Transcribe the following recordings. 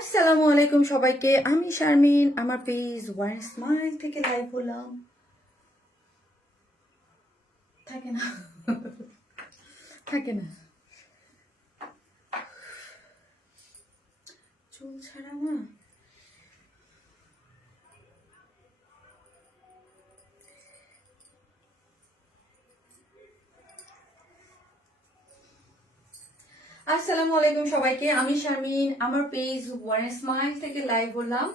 আসসালামু আলাইকুম সবাইকে। আমি শারমিন, আমার পেজ ওয়ান স্মাইল থেকে লাইভ হলাম। থাকে না থাকে না চুল ছাড়া না। আসসালামু আলাইকুম সবাইকে, আমি শারমিন, আমার পেজ ওয়ান স্মাইল থেকে লাইভ হলাম।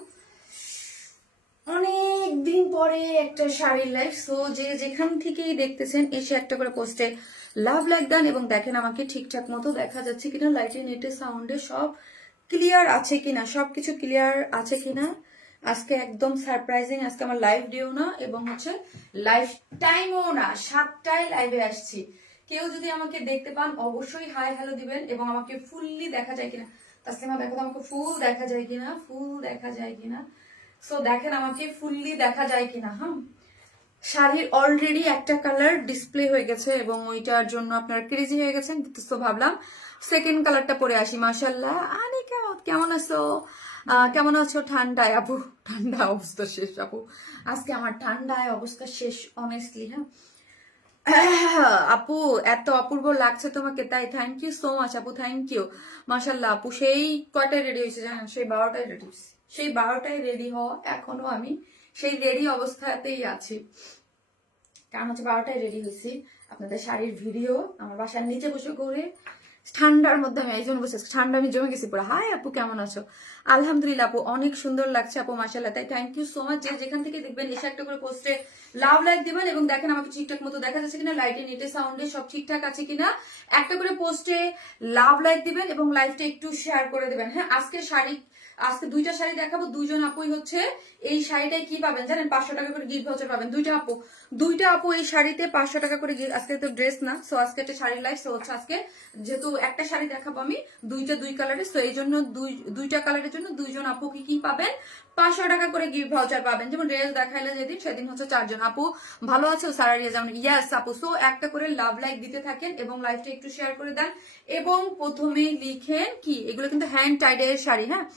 অনেক দিন পরে একটা শাড়ির লাইভ। সো যে যেখান থেকেই দেখতেছেন এসে একটা করে পোস্টে লাভ লাইক দেন এবং দেখেন আমাকে ঠিকঠাক মতো দেখা যাচ্ছে কিনা, লাইটে নেটে সাউন্ডে সব ক্লিয়ার আছে কিনা, সবকিছু ক্লিয়ার আছে কিনা। আজকে একদম সারপ্রাইজিং, আজকে আমার লাইভ ডেও না এবং হচ্ছে লাইভ টাইমও না, 7টায় লাইভে আসছি। কেউ যদি আমাকে দেখতে পান অবশ্যই হাই হ্যালো দিবেন এবং আমাকে ফুললি দেখা যায় কিনা। তাসলিমা দেখো তো আমাকে ফুল দেখা যায় কিনা, ফুল দেখা যায় কিনা। সো দেখেন আমাকে ফুললি দেখা যায় কিনা। হ্যাঁ, শাড়ির অলরেডি একটা কালার ডিসপ্লে হয়ে গেছে এবং ওইটার জন্য আপনারা ক্রেজি হয়ে গেছেন। তো ভাবলাম সেকেন্ড কালারটা পরে আসি। মাশাল্লাহ, আনিকা কেমন আছো? কেমন আছো? ঠান্ডায় আপু, ঠান্ডা অবস্থা শেষ আপু। আজকে আমার ঠান্ডায় অবস্থা শেষ অনেস্টলি। হ্যাঁ আপু, এত অপূর্ব লাগছে তোমাকে, তাই থ্যাংক ইউ সো মাচ আপু, থ্যাংক ইউ। মাশাল্লাহ আপু, সেই কয়টায় রেডি হয়েছে জানেন? সেই 12টায় রেডি হয়েছে। সেই 12টায় রেডি হওয়া, এখনো আমি সেই রেডি অবস্থাতেই আছি। কারণ হচ্ছে 12টায় রেডি হয়েছি, আপনাদের শাড়ির ভিডিও আমার বাসার নিচে বসে করে ঠান্ডার মধ্যে আমি এই জন্য বসে ঠান্ডা আমি জমে গেছি পুরো। হাই আপু, কেমন আছো? আলহামদুলিল্লাহ আপু, অনেক সুন্দর লাগছে আপু, মাশাল্লাহ। তাই থ্যাংক ইউ সো মাচ। যে যেখান থেকে দেখবেন এসে একটা করে পোস্টে লাভ লাইক দিবেন এবং দেখেন আমাকে ঠিকঠাক মতো দেখা যাচ্ছে কিনা, লাইটে নেটে সাউন্ডে সব ঠিকঠাক আছে কিনা। একটা করে পোস্টে লাভ লাইক দিবেন এবং লাইভটা একটু শেয়ার করে দিবেন। হ্যাঁ, আজকে দুইটা শাড়ি দেখাবো। দুইজন আপুই হচ্ছে এই শাড়িটায় কি পাবেন জানেন? 500 টাকা করে গিফট ভাউচার পাবেন। দুইটা আপু এই শাড়িতে 500 টাকা করে। আজকে তো ড্রেস না, সো আজকে একটা শাড়ির লাইভ। সো হচ্ছে আজকে যেহেতু একটা শাড়ি দেখাবো আমি দুই কালারের, সো এই জন্য দুইটা কালারের জন্য দুইজন আপু কি পাবেন? 500 টাকা করে গিফট ভাউচার পাবেন। যেমন ড্রেস দেখাইলে যেদিন, সেদিন হচ্ছে 4জন আপু। ভালো আছে সারারিয়া যেমন? ইয়াস আপু। সো একটা করে লাভ লাইক দিতে থাকেন এবং লাইভটা একটু শেয়ার করে দেন এবং প্রথমে লিখেন কি, এগুলো কিন্তু হ্যান্ড টাইডের শাড়ি। হ্যাঁ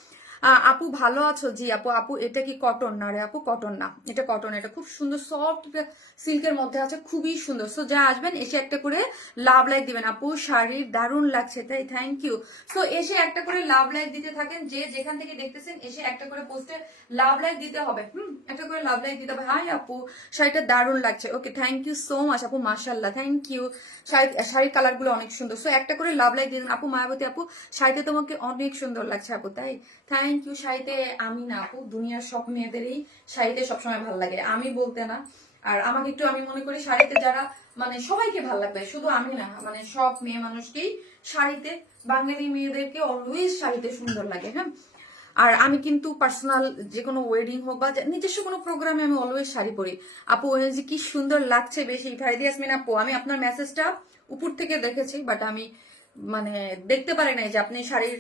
আপু, ভালো আছো? জি আপু। আপু এটা কি কটন? না রে আপু, কটন না, এটা কটন। এটা খুব সুন্দর সফট সিল্কের মধ্যে আছে, খুবই সুন্দর। সো যা আসবেন এসে একটা করে লাভ লাইক দিবেন। আপু শাড়ির দারুণ লাগছে, তাই থ্যাংক ইউ। সো এসে একটা করে লাভ লাইক দিতে থাকেন। যে যেখান থেকে দেখতেছেন এসে একটা করে পোস্টে লাভ লাইক দিতে হবে। একটা করে লাভ লাইক দিতে হবে। হাই আপু, শাড়িটা দারুণ লাগছে। ওকে, থ্যাংক ইউ সো মাচ আপু, মাশাল্লাহ, থ্যাংক ইউ। শাড়ির কালার গুলো অনেক সুন্দর। সো একটা করে লাভ লাইক দিবেন। আপু মায়াবতী আপু, শাড়িতে তোমাকে অনেক সুন্দর লাগছে আপু, তাই থ্যাংক ইউ। শাড়িতে আমি না আপু, দুনিয়ার সব মেয়েদেরই শাড়িতে সবসময় ভালো লাগে, আমি বলতে না। আর আমাকে একটু, আমি মনে করি শাড়িতে যারা মানে সবাইকে ভালো লাগবে, শুধু আমি না, মানে সব মেয়ে মানুষকেই শাড়িতে, বাঙালি মেয়েদেরকে অলওয়েজ শাড়িতে সুন্দর লাগে। হ্যাঁ, আর আমি কিন্তু পার্সোনাল যে কোনো ওয়েডিং হোক বা নিজস্ব কোনো প্রোগ্রামে আমি অলওয়েজ শাড়ি পরি। আপু ওই যে কি সুন্দর লাগছে বেশি। ফারিদি ইয়াসমিন আপু, আমি আপনার মেসেজটা উপর থেকে দেখেছি, বাট আমি মানে দেখতে পারি নাই যে আপনি শাড়ির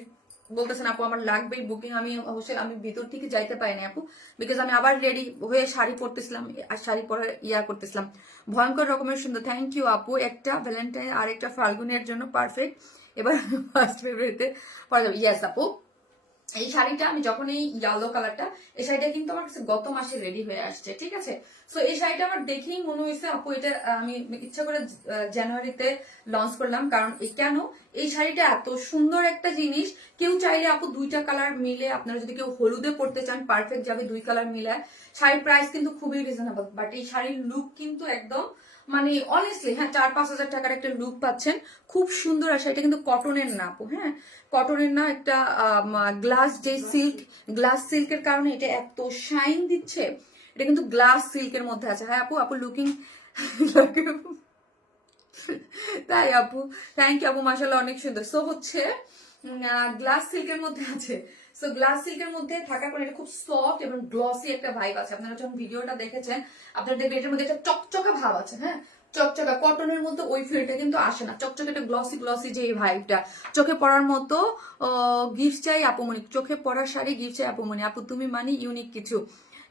বলতেছেন। আপু আমার লাগবেই বুকিং। আমি অবশ্যই আমি ভিতর থেকে যাইতে পারিনি আপু, বিকজ আমি আবার রেডি হয়ে শাড়ি পরতেছিলাম, আর শাড়ি পরে করতেছিলাম। ভয়ঙ্কর রকমের সুন্দর। থ্যাংক ইউ আপু। একটা ভ্যালেন্টাইন আর একটা ফাল্গুনের জন্য পারফেক্ট। এবার ফার্স্ট ফেব্রুয়ারিতে পরা যাবে। ইয়েস আপু, এই শাড়িটা আমি যখন এই ইয়েলো কালারটা, এই শাড়িটা কিন্তু আমার কাছে গত মাসে রেডি হয়ে আসছে, ঠিক আছে। সো এই শাড়িটা আমার দেখেই মনে হয়েছে আপু এটা আমি ইচ্ছা করে জানুয়ারিতে লঞ্চ করলাম। কারণ কেন, এই শাড়িটা এত সুন্দর একটা জিনিস। কেউ চাইলে আপু দুইটা কালার মিলে, আপনারা যদি কেউ হলুদে পড়তে চান পারফেক্ট যাবে, দুই কালার মিলায়। শাড়ির প্রাইস কিন্তু খুবই রিজনেবল, বাট এই শাড়ির লুক কিন্তু একদম মানে অনেস্টলি হ্যাঁ 4-5 হাজার টাকার একটা লুক পাচ্ছেন, খুব সুন্দর। আর শাড়িটা কিন্তু কটনের না আপু, হ্যাঁ কটনের না, একটা গ্লাস সিল্কের কারণে এটা এত শাইন দিচ্ছে। এটা কিন্তু গ্লাস সিল্কের মধ্যে আছে। হ্যাঁ আপু, আপু লুকিং তাই আপু, থ্যাংক ইউ আপু, মাশাআল্লাহ অনেক সুন্দর। সো হচ্ছে গ্লাস সিল্কের মধ্যে আছে। সো গ্লাস সিল্কের মধ্যে থাকার পরে এটা খুব সফট এবং গ্লসি একটা ভাইব আছে। আপনারা যখন ভিডিওটা দেখেছেন আপনারা দেখবেন এটার মধ্যে একটা চকচকা ভাব আছে। হ্যাঁ, চকচকা কটনের মধ্যে ওই ফিলটা কিন্তু আসে না। চকচকে একটা গ্লসি গ্লসি যে ভাইবটা, চোখে পড়ার মতো গিফট চাই আপুমনি। চোখে পড়ার শাড়ি গিফট চাই আপুমনি। আপু তুমি মানে ইউনিক কিছু।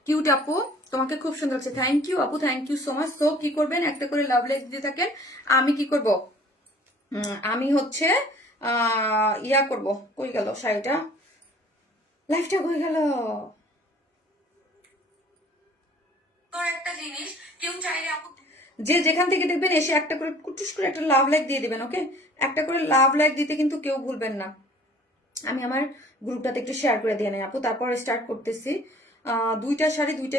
কিউট আপু, তোমাকে খুব সুন্দর লাগছে। থ্যাংক ইউ আপু, থ্যাংক ইউ সো মাচ। তো কি করবেন, একটা করে লাভ লাইক দিতে থাকেন। আমি কি করব, আমি হচ্ছে ইয়া করব, কই গেল শাড়িটা? লাইফটা হয়ে গেল। একটা জিনিস কেউ চাইলে যে যেখান থেকে দেখবেন এসে একটা করে কুটুস করে একটা লাভ লাইক দিয়ে দিবেন, ওকে? একটা করে লাভ লাইক দিতে কিন্তু কেউ ভুলবেন না। আমি আমার গ্রুপটাতে একটু শেয়ার করে দিয়ে নেই আপু, তারপর স্টার্ট করতেছি। দুইটা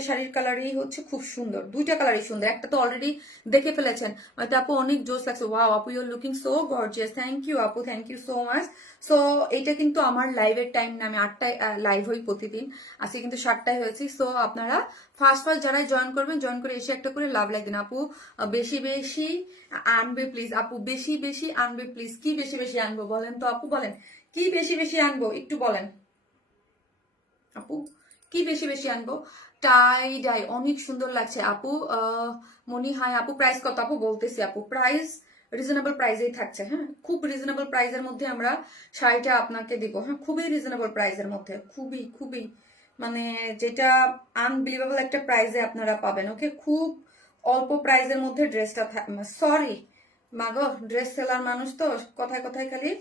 শাড়ির কালারই হচ্ছে খুব সুন্দর, দুইটা কালারই সুন্দর। একটা তো অলরেডি দেখে ফেলেছেন, হয়তো আপু অনেক জোস লাগছে। ওয়াও আপু, you are looking so gorgeous. Thank you আপু, thank you so much. So এটা কিন্তু আমার লাইভের টাইম না, আমি 8টায় লাইভ হই প্রতিদিন, আজকে কিন্তু 7টায় হয়েছি। সো আপনারা ফার্স্ট যারা জয়েন করবেন, জয়েন করে এসে একটা করে লাভ লাইক দিন আপু। বেশি বেশি আনবে প্লিজ আপু, বেশি বেশি আনবে প্লিজ। কি বেশি বেশি আনবো বলেন তো আপু, বলেন কি বেশি বেশি আনবো একটু বলেন আপু, কি বেশি বেশি আনবো? টাই ডাই অনেক সুন্দর লাগছে আপু। মনি হাই আপু, প্রাইস কত আপু? বলতেছি আপু, প্রাইস রিজনেবল প্রাইসেই থাকছে। হ্যাঁ, খুব রিজনেবল প্রাইসের মধ্যে আমরা শাড়িটা আপনাকে দিব। হ্যাঁ, খুবই রিজনেবল প্রাইসের মধ্যে, খুবই খুবই মানে যেটা আনবিলিভেবল একটা প্রাইসে আপনারা পাবেন। ওকে, খুব অল্প প্রাইসের মধ্যে ড্রেসটা সরি মাগো, ড্রেস সেলার মানুষ তো, কথায় কথায় খালি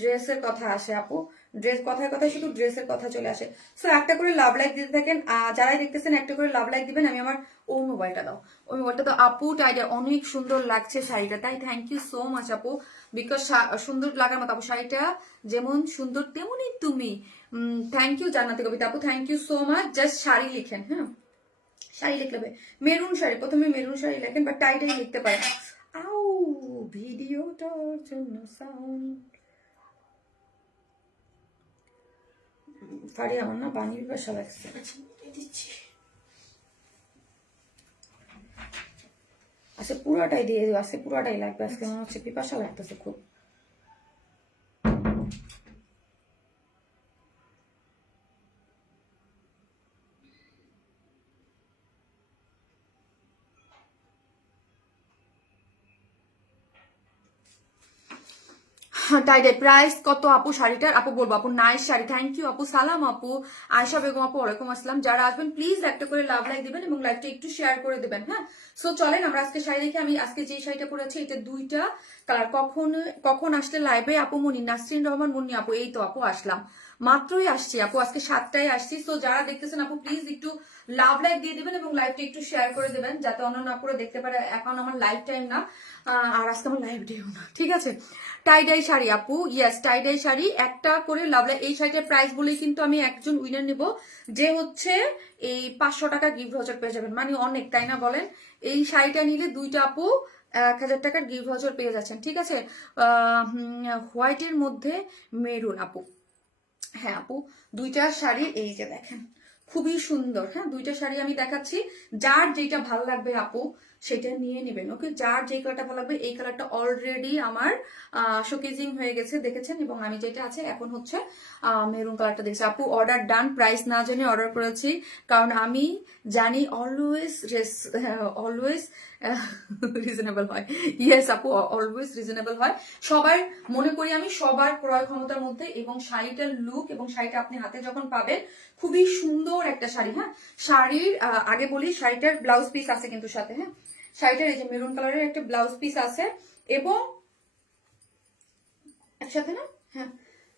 ড্রেসের কথা আসে আপু, ড্রেস কথায় কথায় শুধু ড্রেসের কথা চলে আসে। সো একটা করে লাভ লাইক দিতে থাকেন, যারাই দেখতেছেন একটা করে লাভ লাইক দিবেন। আমি আমার ও মোবাইলটা দাও, ওই মোবাইলটা তো আপু। টাইডা অনেক সুন্দর লাগছে শাড়িটা, তাই থ্যাংক ইউ সো মাচ আপু। বিকজ সুন্দর লাগার মতো আপু, শাড়িটা যেমন সুন্দর তেমনই তুমি। থ্যাংক ইউ জান্নাতি কবিতা আপু, thank you so much. Just sari লিখেন, হ্যাঁ শাড়ি লিখলে হবে মেরুন শাড়ি, প্রথমে মেরুন শাড়ি লেখেন বা টাইটাই লিখতে পারেন। আউ ভিডিওটার জন্য সাউন্ড ফাড়ি, আমার না পানির বাসা লাগছে। দিচ্ছি আচ্ছা, পুরাটাই দিয়ে দিও, আজকে পুরাটাই লাগবে। আজকে মনে হচ্ছে পিপাসা লাগতেছে খুব। টাইডাই প্রাইস কত আপু শাড়িটার? আপু বলবো আপু, নাইস শাড়ি। থ্যাংক ইউ আপু। সালাম আপু, আয়শা বেগম আপু, ওয়ালাইকুম আসসালাম। যারা আসবেন প্লিজ একটা করে লাভ লাইক দিবেন এবং লাইভটা একটু শেয়ার করে দেবেন। হ্যাঁ, সো চলেন আমরা আজকে শাড়ি দেখে। আমি আজকে যে শাড়িটা পরেছি এটা দুইটা কালার। কখন কখন আসলে লাইভে আপু? মনি নাসরিন রহমান মুন্নি আপু, এই তো আপু আসলাম, মাত্রই আসছি আপু, আজকে 7টায় আসছি। সো যারা দেখতেছেন আপু প্লিজ একটু লাভ লাইক দিয়ে দিবেন এবং লাইভটা একটু শেয়ার করে দেবেন যাতে অন্যান্য আপুরা দেখতে পারে। এখন আমার লাইভ টাইম না, আর আজকে আমার লাইভ ডেও না, ঠিক আছে? টাইডাই শাড়ি আপু, ইয়েস টাইডাই শাড়ি একটা করে লাভ লাইক। এই শাড়িটার প্রাইস বলেই কিন্তু আমি একজন উইনার নিব, যে হচ্ছে এই 500 টাকা গিফট ভাউচার পেয়ে যাবেন। মানে অনেক, তাই না বলেন? এই শাড়িটা নিলে দুইটা আপু 1000 টাকার গিফট ভাউচার পেয়ে যাচ্ছেন, ঠিক আছে? হোয়াইটের মধ্যে মেরুন আপু, হ্যাঁ আপু দুইটা শাড়ি এই যে দেখেন, খুবই সুন্দর। হ্যাঁ, দুইটা শাড়ি আমি দেখাচ্ছি, যার যেটা ভালো লাগবে আপু সেটা নিয়ে নেবেন। ওকে, যার যে কালারটা ভালো লাগবে। এই কালারটা অলরেডি আমার শোকেজিং হয়ে গেছে, দেখেছেন। এবং আমি যেটা আছে এখন হচ্ছে মেরুন কালারটা দেখছি আপু। অর্ডার ডান, প্রাইস না জেনে অর্ডার করেছি, কারণ আমি জানি অলওয়েজ অলওয়েজ রিজনেবল হয়। ইয়েস আপু, অলওয়েজ রিজনেবল হয়। সবার মনে করি আমি, সবার ক্রয় ক্ষমতার মধ্যে। এবং শাড়িটার লুক এবং শাড়িটা আপনি হাতে যখন পাবেন, খুবই সুন্দর একটা শাড়ি। হ্যাঁ, শাড়ির আগে বলি, শাড়িটার ব্লাউজ পিস আছে কিন্তু সাথে। হ্যাঁ, শাড়িটার এই যে মেরুন কালারের একটা ব্লাউজ পিস আছে এবং একসাথে না, হ্যাঁ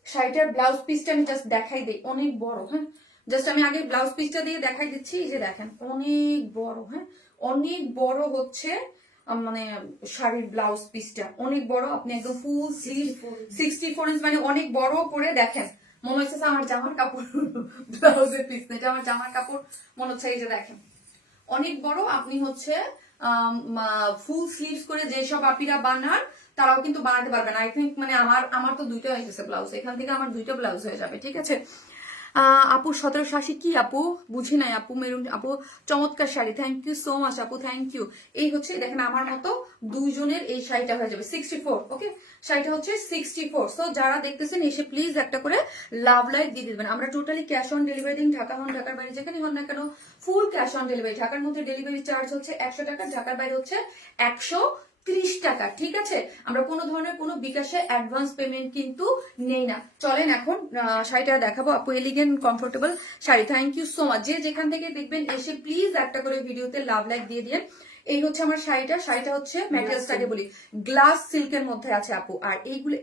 শাড়িটার ব্লাউজ পিসটা আমি জাস্ট দেখাই দিই, অনেক বড়। হ্যাঁ, জাস্ট আমি আগে ব্লাউজ পিসটা দিয়ে দেখাই দিচ্ছি। এই যে দেখেন অনেক বড়, হ্যাঁ অনেক বড় হচ্ছে মানে শাড়ির ব্লাউজ পিসটা অনেক বড়। আপনি একদম ফুল স্লিভ 64 ইঞ্চ, মানে অনেক বড় করে দেখেন। মনে হচ্ছে আমার জামার কাপড় ব্লাউজের পিস না, এটা আমার জামার কাপড় মনে হচ্ছে। এই যে দেখেন অনেক বড়। আপনি হচ্ছে ফুল স্লিভস করে যেসব আপিরা বানান তারাও কিন্তু বানাতে পারবেন। আই থিঙ্ক মানে আমার তো দুইটা হয়ে গেছে ব্লাউজ, এখান থেকে আমার দুইটা ব্লাউজ হয়ে যাবে, ঠিক আছে? আপু 1780 কি আপু? বুঝি নাই আপু। মেরুন আপু, চমৎকার sari, thank you so much আপু, থ্যাংক ইউ। এই হচ্ছে দেখেন আমার মতো দুইজনের এই শাড়িটা হয়ে যাবে 64। ওকে, শাড়িটা হচ্ছে 64। সো যারা দেখতেছেন এসে প্লিজ একটা করে লাভ লাইক দিয়ে দিবেন। আমরা টোটালি ক্যাশ অন ডেলিভারি দিন, ঢাকা হন ঢাকার বাইরে যেখানে হন না কেন ফুল ক্যাশ অন ডেলিভারি। ঢাকার মধ্যে ডেলিভারি চার্জ হচ্ছে 100 টাকা, ঢাকার বাইরে হচ্ছে 130 টাকা, ঠিক আছে? আমরা কোনো ধরনের কোনো বিকাশে অ্যাডভান্স পেমেন্ট কিন্তু নেই না। চলেন এখন শাড়িটা দেখাবো আপু, elegant comfortable sari. Thank you so much. যে যেখান থেকে দেখবেন এসে প্লিজ একটা করে ভিডিওতে লাভ লাইক দিয়ে দিন। এই হচ্ছে আমার শাড়িটা হচ্ছে ম্যাটেরিয়ালসটাকে বলি গ্লাস সিল্কের মধ্যে আছে আপু। আর এইগুলো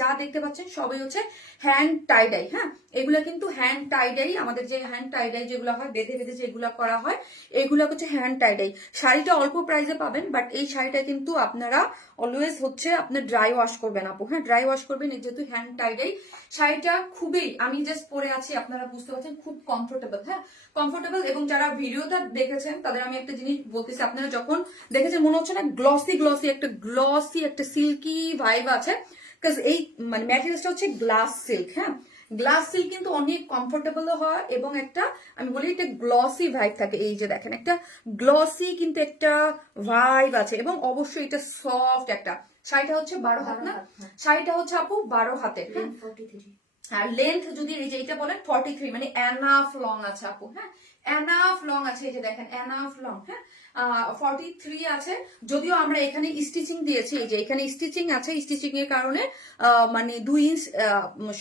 যা দেখতে পাচ্ছেন সবই হচ্ছে হ্যান্ড টাইডাই। হ্যাঁ, এগুলা কিন্তু হ্যান্ড টাইডাই, আমাদের যে হ্যান্ড টাইডাই যেগুলো হয় বেঁধে বেঁধে যেগুলো করা হয় এগুলো হচ্ছে হ্যান্ড টাইডাই। শাড়িটা অল্প প্রাইসে পাবেন, বাট এই শাড়িটা কিন্তু আপনারা অলওয়েজ হচ্ছে আপনার ড্রাই ওয়াশ করবেন আপু। হ্যাঁ, ড্রাই ওয়াশ করবেন, যেহেতু হ্যান্ড টাইডাই। শাড়িটা খুবই, আমি জাস্ট পরে আছি, আপনারা বুঝতে পারছেন, খুব কমফোর্টেবল। হ্যাঁ, কমফোর্টেবল। এবং যারা ভিডিওটা দেখেছেন তাদের আমি একটা জিনিস বলতেছি, আপনারা যখন দেখেছেন মনে হচ্ছে না গ্লসি একটা সিল্কি ভাইব আছে, বিকজ এই মানে ম্যাটেরিয়ালসটা হচ্ছে গ্লাস সিল্ক। হ্যাঁ, গ্লাস সিল্ক কিন্তু অনেক কমফোর্টেবল হয় এবং একটা আমি বলি একটা গ্লসি ভাইব থাকে। এই যে দেখেন একটা গ্লসি কিন্তু একটা ভাইব আছে, এবং অবশ্যই এটা সফট একটা। শাড়িটা হচ্ছে 12 হাত না, শাড়িটা হচ্ছে আপু 12 হাতের। আর লেন্থ যদি এই যে এটা বলেন 43, মানে এনাফ লং আছে আপু। হ্যাঁ, এনাফ লং আছে, এই যে দেখেন এনাফ লং। হ্যাঁ, 43 আছে। যদিও আমরা এখানে স্টিচিং দিয়েছি, এই যে এখানে স্টিচিং আছে, স্টিচিং এর কারণে মানে 2 ইঞ্চ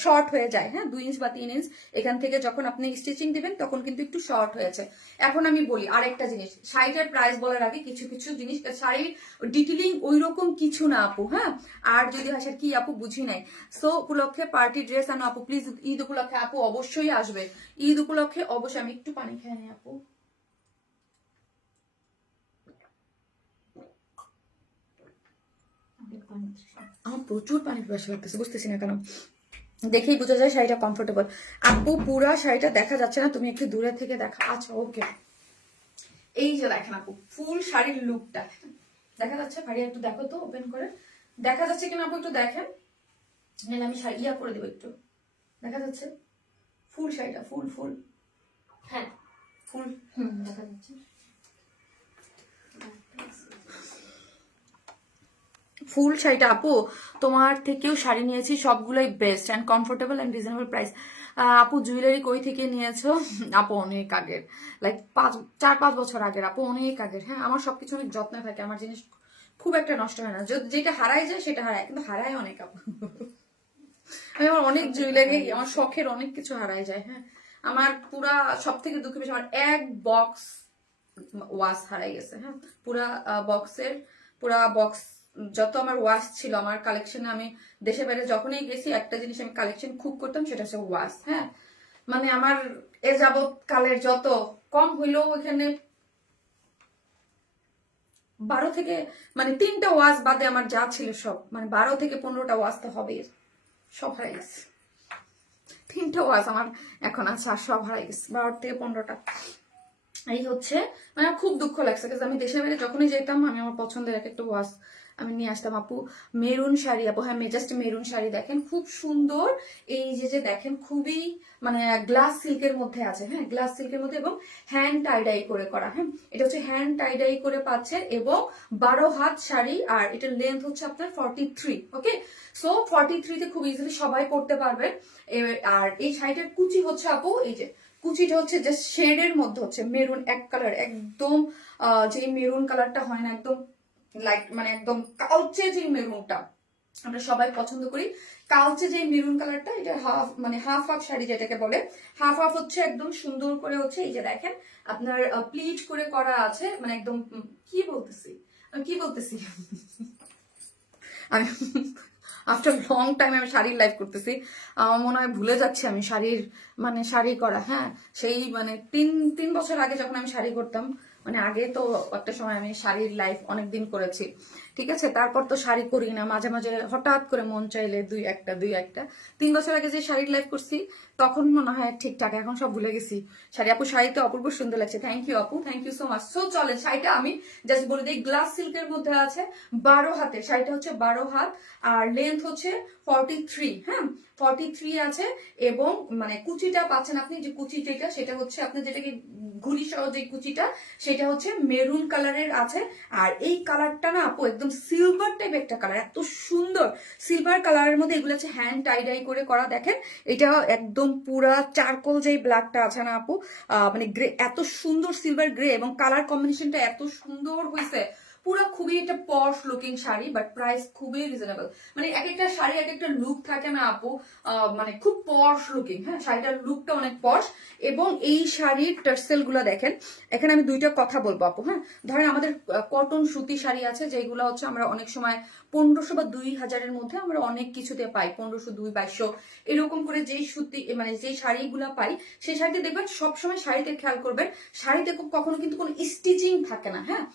শর্ট হয়ে যায়। হ্যাঁ, 2 ইঞ্চ বা 3 ইঞ্চ এখান থেকে যখন আপনি স্টিচিং দিবেন তখন কিন্তু একটু শর্ট হয়েছে। এখন আমি বলি আরেকটা জিনিস, শাড়িটার প্রাইস বলার আগে কিছু কিছু জিনিস, শাড়ির ডিটেলিং ওই রকম কিছু না আপু। হ্যাঁ, আর যদি হাসার কি আপু বুঝি নাই, সো উপলক্ষে পার্টি ড্রেস আনো আপু প্লিজ। ঈদ উপলক্ষে আপু অবশ্যই আসবে, ঈদ উপলক্ষে অবশ্যই। আমি একটু পানি খেয়ে নিই আপু। আমার প্রচুর পানি পিপাসা লাগতেছে, বুঝতেছি না কেন, দেখেই বোঝা যায় শাড়িটা কমফোর্টেবল। আপু পুরা শাড়িটা দেখা যাচ্ছে না, তুমি একটু দূরে থেকে দেখা। আচ্ছা ওকে, এই যে দেখেন আপু ফুল শাড়ির লুকটা দেখা যাচ্ছে। ভারী একটু দেখো তো, ওপেন করে দেখা যাচ্ছে কিনা আপু, একটু দেখেন। আমি শাড়ি ইয়া করে দেবো, একটু দেখা যাচ্ছে ফুল শাড়িটা, ফুল ফুল। হ্যাঁ, ফুল দেখা যাচ্ছে। ফুল শাড়িটা আপু তোমার থেকেও শাড়ি নিয়েছি, সবগুলোই best and comfortable and reasonable price. আপু জুয়েলারি কই থেকে নিয়েছো? আপু অনেক আগের, লাইক 4-5 বছর আগের আপু, অনেক আগের। হ্যাঁ, আমার সবকিছু অনেক যত্নে থাকে, আমার জিনিস খুব একটা নষ্ট হয় না, যেটা হারাই যায় সেটা হারায়, কিন্তু হারায় অনেক আপু। আমি আমার অনেক জুয়েলারি, আমার শখের অনেক কিছু হারাই যায়। হ্যাঁ, আমার পুরা সব থেকে দুঃখ বেশি আমার এক বক্স ওয়াশ হারাই গেছে। হ্যাঁ, পুরা বক্স যত আমার ওয়াশ ছিল আমার কালেকশনে, আমি দেশে বাইরে যখনই গেছি একটা জিনিস আমি কালেকশন খুব করতাম, সেটা হচ্ছে ওয়াশ। হ্যাঁ, মানে আমার এ যাবৎ কালের যত কম হইলেও ওইখানে 12 থেকে মানে 3টা ওয়াশ বাদে আমার যা ছিল সব, মানে 12 থেকে 15টা ওয়াশ তো হবে, সব হারাই গেছে। 3টা ওয়াশ আমার এখন আছে, আর সব হারাই গেছে 12 থেকে 15টা। এই হচ্ছে মানে খুব দুঃখ লাগছে, আমি দেশের বাইরে যখনই যেতাম আমি আমার পছন্দের এক একটা ওয়াশ আমি নিয়ে আসতাম আপু। মেরুন শাড়ি আপু, হ্যাঁ জাস্ট মেরুন শাড়ি দেখেন, খুব সুন্দর। এই যে দেখেন খুবই মানে গ্লাস সিল্কের মধ্যে আছে। হ্যাঁ, গ্লাস সিল্কের মধ্যে এবং হ্যান্ড টাইডাই করে করা। হ্যাঁ, এটা হচ্ছে হ্যান্ড টাইডাই করে পাচ্ছেন, এবং 12 হাত শাড়ি, আর এটার লেন্থ হচ্ছে আপনার 43। ওকে, সো 43-তে খুব ইজিলি সবাই পড়তে পারবে। আর এই শাড়িটার কুচি হচ্ছে আপু, এই যে কুচিটা হচ্ছে জাস্ট শেডের মধ্যে হচ্ছে মেরুন এক কালার, একদম যে মেরুন কালারটা হয় না, একদম লাইট মানে একদম কালচে যে মেরুনটা আমরা সবাই পছন্দ করি, কালচে যে মেরুন কালারটা, এটা হাফ মানে হাফ হাফ শাড়ি যেটাকে বলে, হাফ হাফ হচ্ছে একদম সুন্দর করে হচ্ছে এই যে দেখেন আপনার প্লিট করে করা আছে, মানে একদম কি বলতেছি আমি আফটার লং টাইম আমি শাড়ির লাইফ করতেছি, আমার মনে হয় ভুলে যাচ্ছি আমি শাড়ি করা। হ্যাঁ, সেই মানে 3 বছর আগে যখন আমি শাড়ি করতাম, মানে আগে তো একটা সময় আমি শাড়ির লাইফ অনেকদিন করেছি, ঠিক আছে, তারপর তো শাড়ি করি না, মাঝে মাঝে হঠাৎ করে মন চাইলে দুই একটা 3 বছর আগে যে শাড়ির লাইফ করছি তখন মনে হয় ঠিকঠাক, এখন সব ভুলে গেছি। আপু শাড়িতে অপূর্ব সুন্দর লাগছে, থ্যাংক ইউ আপু, thank you so much. So চলেন শাড়িটা আমি জাস্ট বলে দিই, গ্লাস সিল্কের মধ্যে আছে, 12 হাতে, শাড়িটা হচ্ছে 12 হাত, আর লেন্থ হচ্ছে 43। হ্যাঁ, 43 আছে, এবং মানে কুচিটা পাচ্ছেন আপনি, যে কুচি যেটা সেটা হচ্ছে আপনি যেটাকে ঘুড়ি সহ যে কুচিটা সেটা হচ্ছে মেরুন কালারের আছে। আর এই কালারটা না আপু একদম সিলভার টাইপ একটা কালার, এত সুন্দর সিলভার কালারের মধ্যে, এগুলো হচ্ছে হ্যান্ড টাইডাই করে করা। দেখেন এটা একদম পুরা চারকোল যে ব্ল্যাকটা আছে না আপু, মানে গ্রে, এত সুন্দর সিলভার গ্রে, এবং কালার কম্বিনেশনটা এত সুন্দর হয়েছে, পুরো খুবই একটা পশ লুকিং শাড়ি, বাট প্রাইস খুবই রিজনেবল। মানে এক একটা শাড়ি এক একটা লুক থাকে না আপু, মানে খুব পশ লুকিং। হ্যাঁ, শাড়িটার লুকটা অনেক পশ। এবং এই শাড়ির টার্সেল গুলা দেখেন, এখানে আমি দুইটা কথা বলবো আপু। হ্যাঁ, ধরেন আমাদের কটন সুতি শাড়ি আছে যেগুলো হচ্ছে আমরা অনেক সময় 1500 বা 2000-এর মধ্যে আমরা অনেক কিছুতে পাই, 1500, 2200 এরকম করে যেই সুতি মানে যেই শাড়িগুলো পাই, সেই শাড়িতে দেখবেন সবসময় শাড়িতে খেয়াল করবেন, শাড়িতে কখনো কিন্তু কোনো স্টিচিং থাকে না। হ্যাঁ,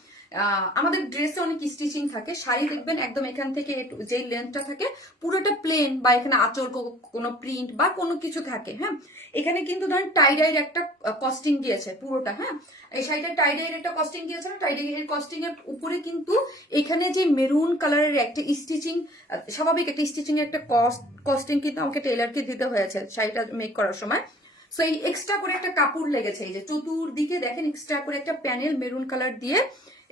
আমাদের ড্রেসে অনেক স্টিচিং থাকে, শাড়ি দেখবেন একদম এখান থেকে যেই লেন্থটা থাকে পুরোটা প্লেন, বা এখানে আঁচল কোনো প্রিন্ট বা কোনো কিছু থাকে। হ্যাঁ, এখানে কিন্তু ধরেন টাইডাইয়ের একটা কস্টিং দিয়েছে পুরোটা। হ্যাঁ, এই শাড়িটা টাইডাইয়ের একটা কস্টিং দিয়েছে না, টাইডাইয়ের কস্টিং এর উপরে কিন্তু এখানে যে মেরুন কালারের একটা স্টিচিং, স্বাভাবিক একটা স্টিচিং এর একটা কস্টিং কিন্তু আমাকে টেলারকে দিতে হয়েছে শাড়িটা মেক করার সময়। সো এই এক্সট্রা করে একটা কাপড় লেগেছে, এই যে চতুর্দিকে দেখেন এক্সট্রা করে একটা প্যানেল মেরুন কালার দিয়ে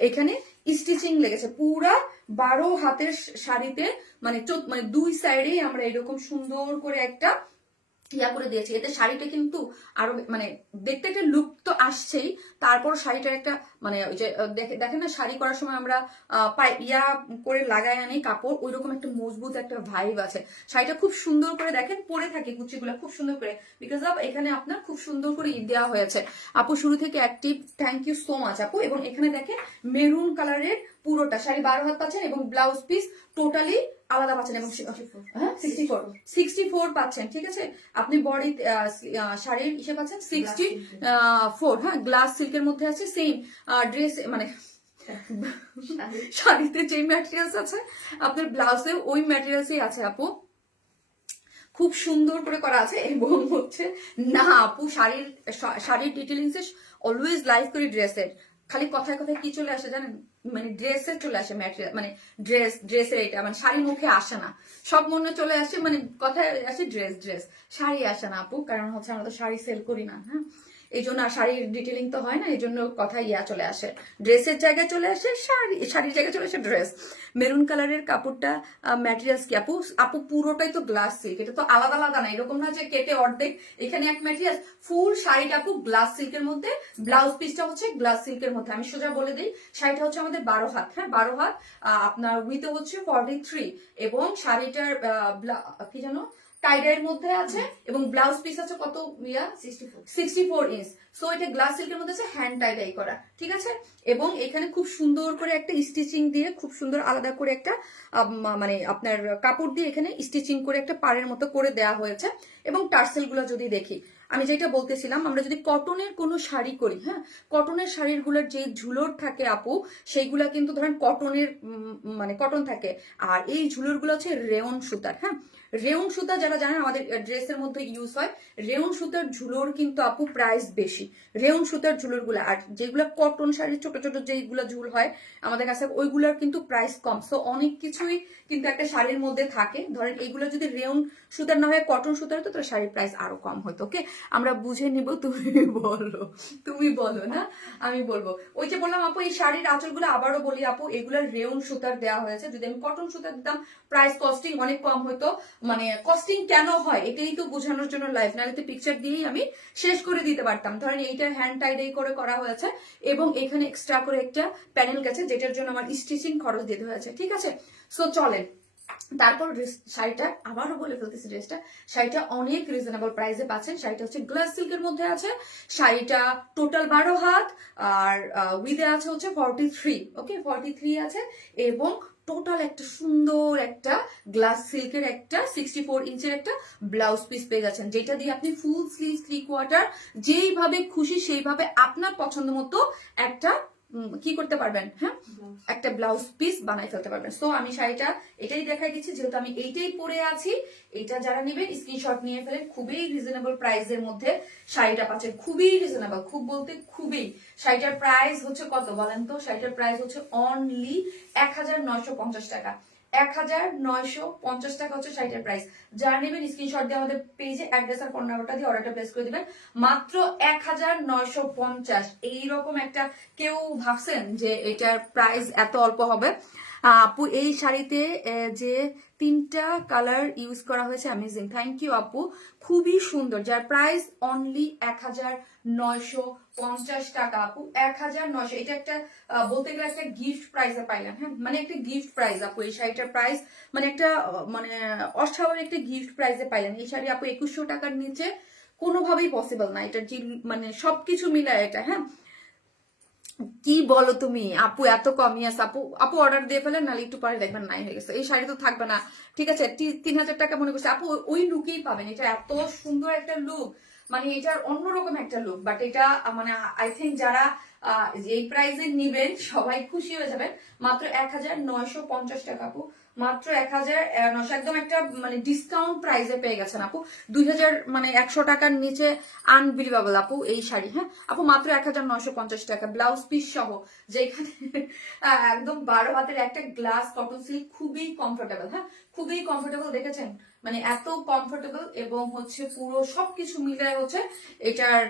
এখানে স্টিচিং লেগেছে পুরা 12 হাতের শাড়িতে। মানে মানে দুই সাইডেই আমরা এরকম সুন্দর করে একটা ইয়া করে দিয়েছি, এতে শাড়িটা কিন্তু আরো মানে দেখতে একটা লুক তো আসছেই, তারপর শাড়িটার একটা মানে ওই যে দেখেন না শাড়ি করার সময় আমরা ইয়া করে লাগাই আনি কাপড়, ওই রকম একটা মজবুত একটা ভাইব আছে। শাড়িটা খুব সুন্দর করে দেখেন পরে থাকে কুচিগুলো খুব সুন্দর করে, বিকজ অফ এখানে আপনার খুব সুন্দর করে দেওয়া হয়েছে। আপু শুরু থেকে active, thank you so much আপু। এবং এখানে দেখেন মেরুন কালারের পুরোটা শাড়ি 12 হাত পাচ্ছেন, এবং ব্লাউজ পিস টোটালি আলাদা পাচ্ছেন, এবং 64 পাচ্ছেন। ঠিক আছে, আপনি বডি শাড়ির ইসে পাচ্ছেন 64। হ্যাঁ, গ্লাস সিল্কের মধ্যে আছে, সেম ড্রেস মানে শাড়িতে যে ম্যাটেরিয়ালস আছে আপনার ব্লাউজে ওই ম্যাটেরিয়ালসই আছে আপু, খুব সুন্দর করে করা আছে। এবং হচ্ছে না আপু শাড়ির ডিটেলিংস অলওয়েজ লাইভ করি ড্রেসের, খালি কথায় কথায় কি চলে আসে জানেন, মানে ড্রেসের চলে আসে ম্যাটেরিয়াল, মানে ড্রেসের এটা মানে শাড়ির মুখে আসে না, সব মনে চলে আসে মানে কথায় আসে ড্রেস, শাড়ি আসে না আপু, কারণ হচ্ছে আমরা তো শাড়ি সেল করি না। হ্যাঁ, এই জন্য শাড়ির ডিটেলিং তো হয় না, এই জন্য কথা ইয়া চলে আসে, ড্রেসের জায়গায় চলে আসে শাড়ির জায়গায় চলে আসে ড্রেস। মেরুন কালারের কাপড়টা ম্যাটেরিয়ালস কি আপু? আপু পুরোটাই তো গ্লাস সিল্ক, এটা তো আলাদা আলাদা না, এরকম না যে কেটে অর্ধেক এখানে এক ম্যাটেরিয়াল, ফুল শাড়িটা আপু গ্লাস সিল্কের মধ্যে, ব্লাউজ পিসটা হচ্ছে গ্লাস সিল্কের মধ্যে। আমি সোজা বলে দিই, শাড়িটা হচ্ছে আমাদের 12 হাত। হ্যাঁ, 12 হাত, আপনার উইথে হচ্ছে 43, এবং শাড়িটার কি জানো টাইডাইয়ের মধ্যে আছে, এবং ব্লাউজ পিস আছে কত ইয়া 64 ইঞ্চ। সো এটা গ্লাস সিল্কের মধ্যে আছে, হ্যান্ড টাইডাই করা। ঠিক আছে, এবং এখানে খুব সুন্দর করে একটা স্টিচিং দিয়ে খুব সুন্দর আলাদা করে একটা মানে আপনার কাপড় দিয়ে এখানে স্টিচিং করে একটা পাড়ের মতো করে দেওয়া হয়েছে। এবং টার্সেল গুলো যদি দেখি, আমি যেটা বলতেছিলাম, আমরা যদি কটনের কোনো শাড়ি করি, হ্যাঁ, কটনের শাড়িগুলোর যে ঝুলর থাকে আপু, সেইগুলা কিন্তু ধরেন কটনের মানে কটন থাকে, আর এই ঝুলর গুলো হচ্ছে রেয়ন সুতার। হ্যাঁ, রেয়ন সুতা যারা জানেন আমাদের ড্রেসের মধ্যে ইউজ হয়, রেয়ন সুতার ঝুলোর কিন্তু আপু প্রাইস বেশি, রেয়ন সুতার ঝুলোর গুলা। আর যেগুলো কটন শাড়ির ছোট ছোট যেগুলো ঝুল হয় আমাদের কাছে, ওইগুলোর কিন্তু প্রাইস কম। সো অনেক কিছুই কিন্তু একটা শাড়ির মধ্যে থাকে, ধরেন এইগুলো যদি রেয়ন সুতার না হয় কটন সুতার হতো, তাহলে শাড়ির প্রাইস আরো কম হতো। ওকে, আমরা বুঝে নিব, তুমি বলো না আমি বলবো। ওই যে বললাম আপু, এই শাড়ির আঁচলগুলো আবারও বলি আপু, এগুলো রেয়ন সুতার দেওয়া হয়েছে, যদি আমি কটন সুতার দিতাম প্রাইস কস্টিং অনেক কম হতো। মানে কস্টিং কেন হয় এটাই তো বোঝানোর জন্য লাইভ, নাহলে তো পিকচার দিয়েই আমি শেষ করে দিতে পারতাম। ধরেন এইটা হ্যান্ড টাইডাই করে করা হয়েছে, এবং এখানে এক্সট্রা করে একটা প্যানেল গেছে, যেটার জন্য আমার স্টিচিং খরচ দিতে হয়েছে। ঠিক আছে, সো চলেন তারপর শাড়িটা আবারও বলে ফেলতেছি, ড্রেসটা শাড়িটা অনেক রিজনেবল প্রাইসে পাচ্ছেন। শাড়িটা হচ্ছে গ্লাস সিল্কের মধ্যে আছে, শাড়িটা টোটাল 12 হাত, আর উইথে আছে হচ্ছে 43। ওকে, 43 আছে, এবং টোটাল একটা সুন্দর একটা গ্লাস সিল্কের একটা 64 ইঞ্চের একটা ব্লাউজ পিস পেয়ে যাচ্ছেন, যেটা দিয়ে আপনি ফুল স্লিভ 3/4 যেইভাবে খুশি সেইভাবে আপনার পছন্দ মতো একটা কি করতে পারবেন। হ্যাঁ, একটা ব্লাউজ পিস বানাই ফেলতে পারবেন। সো আমি শাড়িটা এটাই দেখাই দিচ্ছি, যেহেতু আমি এইটাই পরে আছি। এটা যারা নেবেন স্ক্রিনশট নিয়ে ফেলেন, খুবই রিজনেবল প্রাইসের মধ্যে শাড়িটা পাচ্ছেন, খুবই রিজনেবল, খুব বলতে খুবই। শাড়িটার প্রাইস হচ্ছে কত বলেন তো? শাড়িটার প্রাইস হচ্ছে অনলি 1950 টাকা। 1950 টাকা হচ্ছে শাড়িটার প্রাইস। যারা নেবেন স্ক্রিনশট দিয়ে আমাদের পেজে অ্যাড্রেস আর ফোন নাম্বারটা দিয়ে অর্ডারটা প্লেস করে দিবেন, মাত্র 1950। এইরকম একটা কেউ ভাবছেন যে এটার প্রাইস এত অল্প হবে? আপু এই শাড়িতে যে 3টা কালার ইউজ করা হয়েছে, অ্যামেজিং, থ্যাংক ইউ আপু, খুবই সুন্দর, যার প্রাইস অনলি 1950 টাকা আপু, 1900। এটা একটা বলতে গেলে একটা গিফট প্রাইসে পাইলেন, হ্যাঁ, মানে একটা গিফট প্রাইস আপু। এই শাড়িটার প্রাইস মানে একটা মানে অস্বাভাবিক একটা গিফট প্রাইসে পাইলেন। এই শাড়ি আপু 2100 টাকার নিচে কোনোভাবেই পসিবল না। এটার যে মানে সবকিছু মিলায় এটা, হ্যাঁ। কি বলো তুমি আপু, এত কমই আছে আপু। আপু অর্ডার দিয়ে ফেলেন, নাহলে একটু পরে দেখবেন নাই হয়ে গেছে। এই শাড়ি তো থাকবে না, ঠিক আছে। 3000 টাকা মনে করছে আপু, ওই লুকেই পাবেন। এটা এত সুন্দর একটা লুক, মানে এটার অন্যরকম একটা লুক। বাট এটা মানে আই থিঙ্ক যারা এই প্রাইসে নিবেন সবাই খুশি হয়ে যাবেন। মাত্র 1950 টাকা আপু, মাত্র 1900, একদম একটা মানে ডিসকাউন্ট প্রাইসে পেয়ে গেছেন আপু। 2000 মানে 100 টাকার নিচে আনবিলিভেবল আপু এই শাড়ি, হ্যাঁ আপু। মাত্র 1950 টাকা, ব্লাউজ পিস সহ, যেখানে একদম 12 হাতের একটা গ্লাস কটন সিল্ক, খুবই কমফোর্টেবল, হ্যাঁ খুবই কমফোর্টেবল। দেখেছেন মানে এত কমফোর্টেবল, এবং হচ্ছে পুরো সবকিছু মিলে হচ্ছে এটার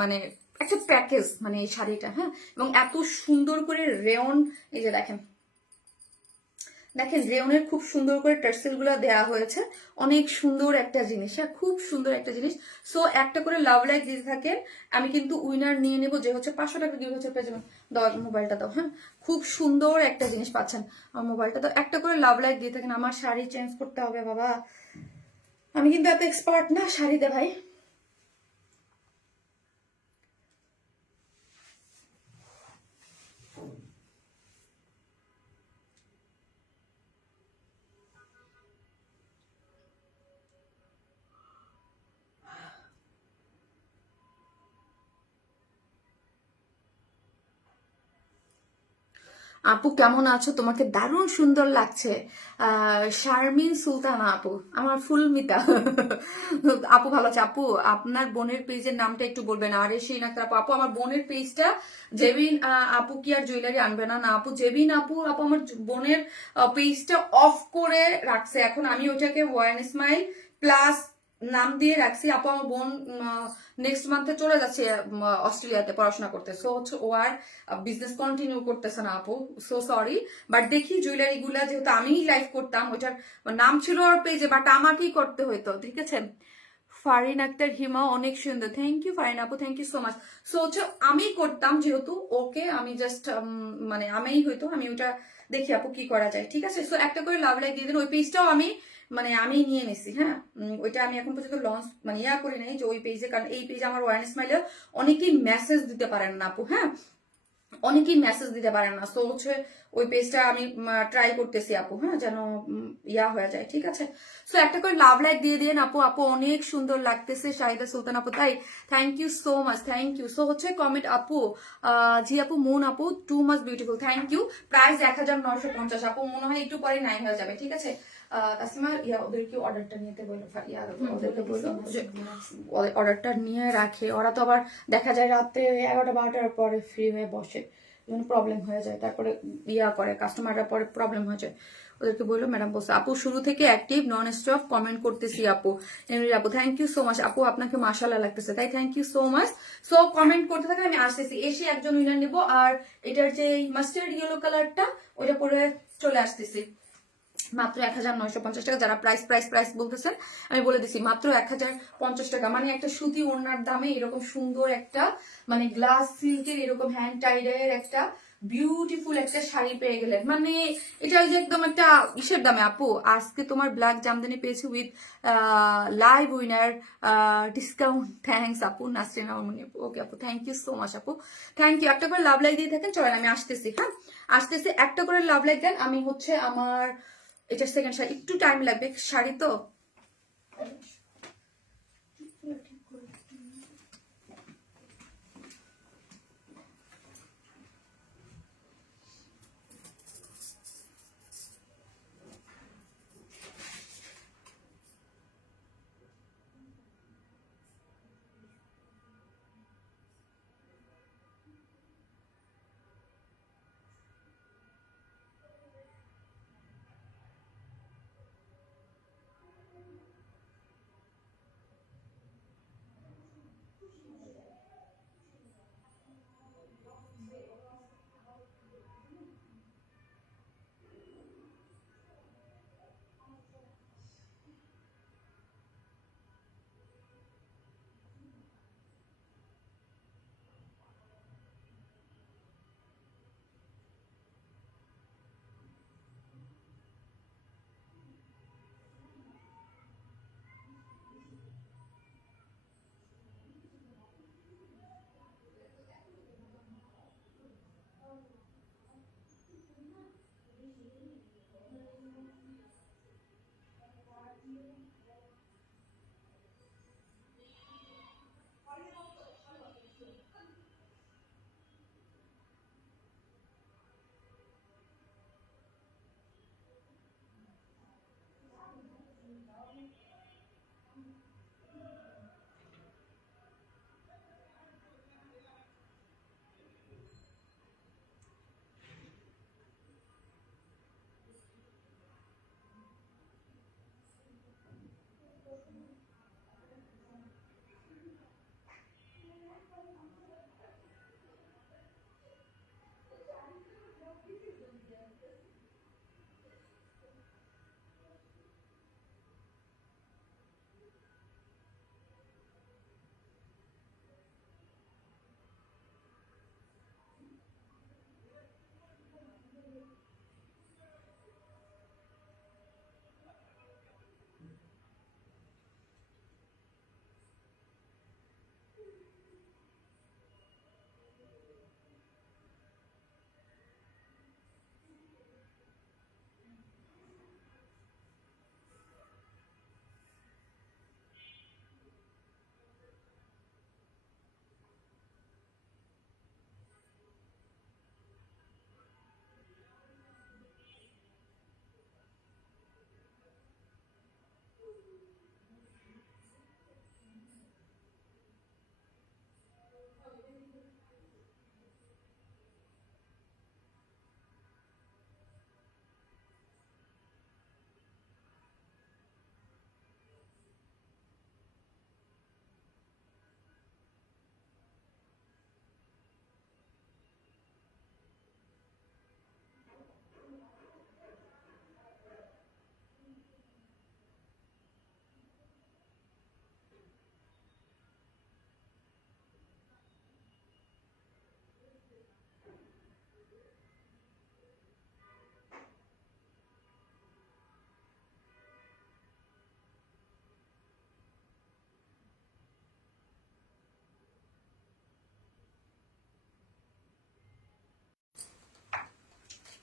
মানে একটা প্যাকেজ, মানে এই শাড়িটা, হ্যাঁ। এবং এত সুন্দর করে রেয়ন, এই যে দেখেন দেখেন রেয়নের খুব সুন্দর করে টার্সেল গুলো দেওয়া হয়েছে। অনেক সুন্দর একটা জিনিস, হ্যাঁ খুব সুন্দর একটা জিনিস। সো একটা করে লাভ লাইক দিতে থাকেন। আমি কিন্তু উইনার নিয়ে নেবো, যে হচ্ছে 500 টাকা গিফট হচ্ছে পেয়ে যাবেন। দাও মোবাইলটা দাও, হ্যাঁ খুব সুন্দর একটা জিনিস পাচ্ছেন। আমার মোবাইলটা দাও, একটা করে লাভ লাইক দিয়ে থাকেন। আমার শাড়ি চেঞ্জ করতে হবে বাবা, আমি কিন্তু এত এক্সপার্ট না শাড়িতে ভাই। আপু কেমন আছো? তোমাকে দারুণ সুন্দর লাগছে। শারমিন সুলতানা আপু, আমার ফুল মিতা। আপু ভালো আছে আপু? আপনার বোনের পেজের নামটা একটু বলবেন। আরে সেই না আপু, আপু আমার বোনের পেজটা জেবিন আপু কি আর জুয়েলারি আনবে না? না আপু, জেবিন আপু, আপু আমার বোনের পেজটা অফ করে রাখছে এখন। আমি ওটাকে ওয়ান স্মাইল প্লাস নাম দিয়ে রাখছি আপু। আমার বোন নেক্সট মান্থে চলে যাচ্ছে অস্ট্রেলিয়াতে পড়াশোনা করতে। সো হচ্ছে ও আর বিজনেস কন্টিনিউ করতেছে না আপু, সো সরি। বাট দেখি জুয়েলারি গুলা, যেহেতু আমি লাইভ করতাম, ওইটার নাম ছিল ওর পেজে, বাট আমাকেই করতে হইতো, ঠিক আছে। ফারিন আক্তার হিমা অনেক সুন্দর, থ্যাংক ইউ ফারিন আপু, thank you so much. So হচ্ছে আমি করতাম, যেহেতু ওকে আমি জাস্ট মানে আমিই হইতো, আমি ওটা দেখি আপু কি করা যায়, ঠিক আছে। সো একটা করে লাভ লাইক দিয়ে দিন। ওই পেজটাও আমি মানে আমি নিয়ে নিছি, হ্যাঁ ওইটা আমি এখন পর্যন্ত লঞ্চ মানে ইয়া করি নাই যে ওই পেজে, কারণ এই পেজে আমার ওয়ান স্মাইলে অনেকেই মেসেজ দিতে পারেন না আপু, হ্যাঁ অনেকেই মেসেজ দিতে পারেন না। সো হচ্ছে ওই পেজটা আমি ট্রাই করতেছি আপু, হ্যাঁ যেন ইয়া হয়ে যায়, ঠিক আছে। সো একটা করে লাভ লাইক দিয়ে দিন আপু। আপু অনেক সুন্দর লাগতেছে শাহিদা সুলতান আপু, তাই thank you so much, thank you. So হচ্ছে কমেন্ট আপু, জি আপু মুন আপু too much beautiful, thank you. Price 1950 আপু, মনে হয় একটু পরে 9 হয়ে যাবে, ঠিক আছে। কাস্টমার ইয়া ওদেরকে অর্ডারটা নিতে বললো, ইয়া ওদেরকে বললো যে অর্ডারটা নিয়ে রাখে। ওরা তো আবার দেখা যায় রাতে 11টা-12টার পরে ফ্রি হয়ে বসে, প্রবলেম হয়ে যায়, তারপরে ইয়া করে কাস্টমাররা, পরে প্রবলেম হয়ে যায়। ওদেরকে বললো ম্যাডাম বলছে আপু শুরু থেকে অ্যাক্টিভ নন স্টপ কমেন্ট করতেছি আপু। এমনি আপু থ্যাংক ইউ সো মাচ আপু, আপনাকে মাশাআল্লাহ লাগতেছে, তাই thank you so much. So comment করতে থাকেন, আমি আসতেছি, এসে একজন উইনার নেবো। আর এটার যে মাস্টার্ড ইয়েলো কালারটা ওইটা পরে চলে আসতেছি। মাত্র 1950 টাকা। যারা প্রাইস প্রাইস প্রাইস বলতেছেন আমি বলে দিছি, মাত্র 1050 টাকা। মানে একটা সুতি ওড়নার দামে এরকম সুন্দর একটা মানে গ্লাস সিল্কের এরকম হ্যান্ড টাইডের একটা বিউটিফুল একটা শাড়ি পেয়ে গেলেন। মানে এটা ওই যে একদম একটা ইসের দামে আপু। আজকে তোমার ব্ল্যাক জামদানি পেয়েছি with live winner discount, thanks আপু। নাসরিন আলমনি আপু, ওকে আপু থ্যাংক ইউ সো মাচ আপু, থ্যাংক ইউ। একটা করে লাভ লাইক দিয়ে থাকেন, চলেন আমি আসতেছি, হ্যাঁ আসতেছি। একটা করে লাভ লাইক দেন, আমি হচ্ছে আমার এটা সেকেন্ড শাড়ি, একটু টাইম লাগবে শাড়ি তো।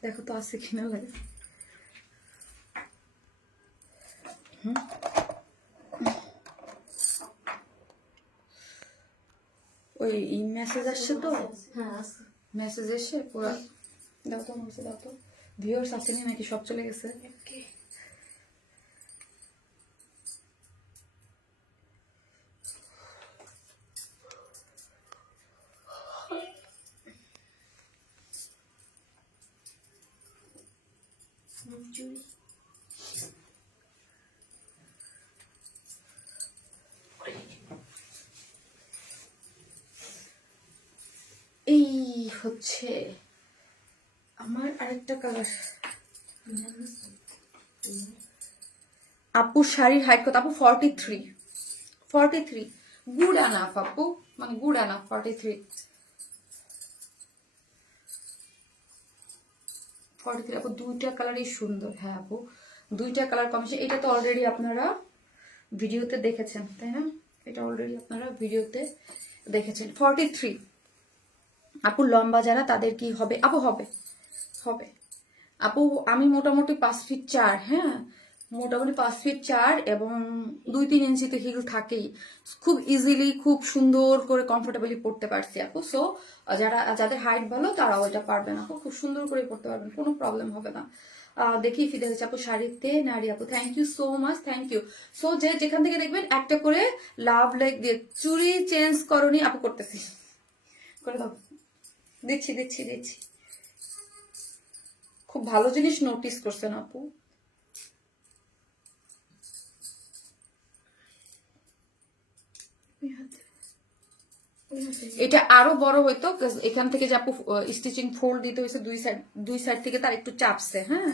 দেখো তো আছে কিনা লাগে। ওই মেসেজ আসছে তো, মেসেজ এসে পুরো দাও তো, বলছে দাও তো। ভিউয়ার্স আসেনি নাকি, সব চলে গেছে? এই হচ্ছে আমার আরেকটা কালার। আপু শাড়ির হাইট কত? আপু 43। 43 গুড এনাফ আপু, মানে গুড এনাফ 43। 43 আপু, দুইটা কালারই সুন্দর। হ্যাঁ আপু, দুইটা কালার কম্বিনেশন। এটা তো অলরেডি আপনারা ভিডিওতে দেখেছেন, তাই না? এটা অলরেডি আপনারা ভিডিওতে দেখেছেন। 43 আপু, লম্বা যারা তাদের কি হবে? আপু হবে, হবে আপু। আমি মোটামুটি 5 ফিট 4, হ্যাঁ মোটামুটি 5 ফিট 4 এবং 2-3 ইঞ্চি তো হিল থাকেই। খুব ইজিলি, খুব সুন্দর করে কমফোর্টেবলি পড়তে পারছি আপু। সো যাদের হাইট ভালো তারাও এটা পারবেন আপু, খুব সুন্দর করে পড়তে পারবেন, কোনো প্রবলেম হবে না। দেখি ফিদে হচ্ছে আপু শাড়িতে নারী আপু, thank you so much, thank you. So যেখান থেকে দেখবেন একটা করে লাভ লাইক দিয়ে চুড়ি চেঞ্জ করনি আপু, করতেছি, করে দাও, দিচ্ছি দিচ্ছি দিচ্ছি। খুব ভালো জিনিস নোটিস করছেন আপু। এটা আরো বড় হইতো, এখান থেকে যে আপু স্টিচিং ফোল্ড দিতে হয়েছে দুই সাইড থেকে, তার একটু চাপছে। হ্যাঁ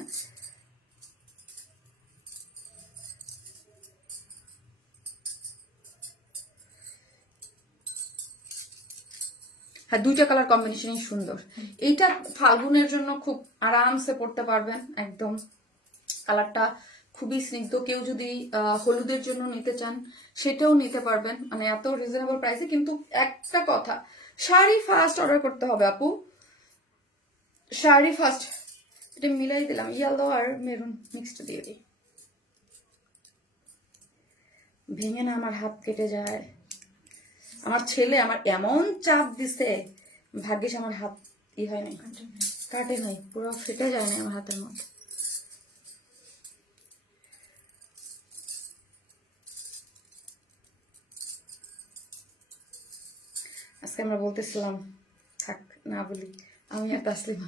হ্যাঁ, দুইটা কালার কম্বিনেশনই সুন্দর। এইটা ফাল্গুনের জন্য খুব আরামসে পড়তে পারবেন একদম। কালারটা খুবই স্নিগ্ধ। কেউ যদি হলুদের জন্য নিতে চান সেটাও নিতে পারবেন, মানে এত রিজনেবল প্রাইসে। কিন্তু একটা কথা, শাড়ি ফার্স্ট অর্ডার করতে হবে আপু, শাড়ি ফার্স্ট। এটা মিলাই দিলাম, ইয়েলো আর মেরুন মিক্সড দিয়ে দিই, ভেঙে না আমার হাত কেটে যায়। আমার ছেলে আমার এমন চাপ দিছে, ভাগ্যিস আমার হাত ই হয় নাই, কাটে নাই, পুরো ফেটে যায় না আমার হাতের মধ্যে। আজকে আমরা বলতেছিলাম, থাক না বলি, আমি আর তাসলিমা।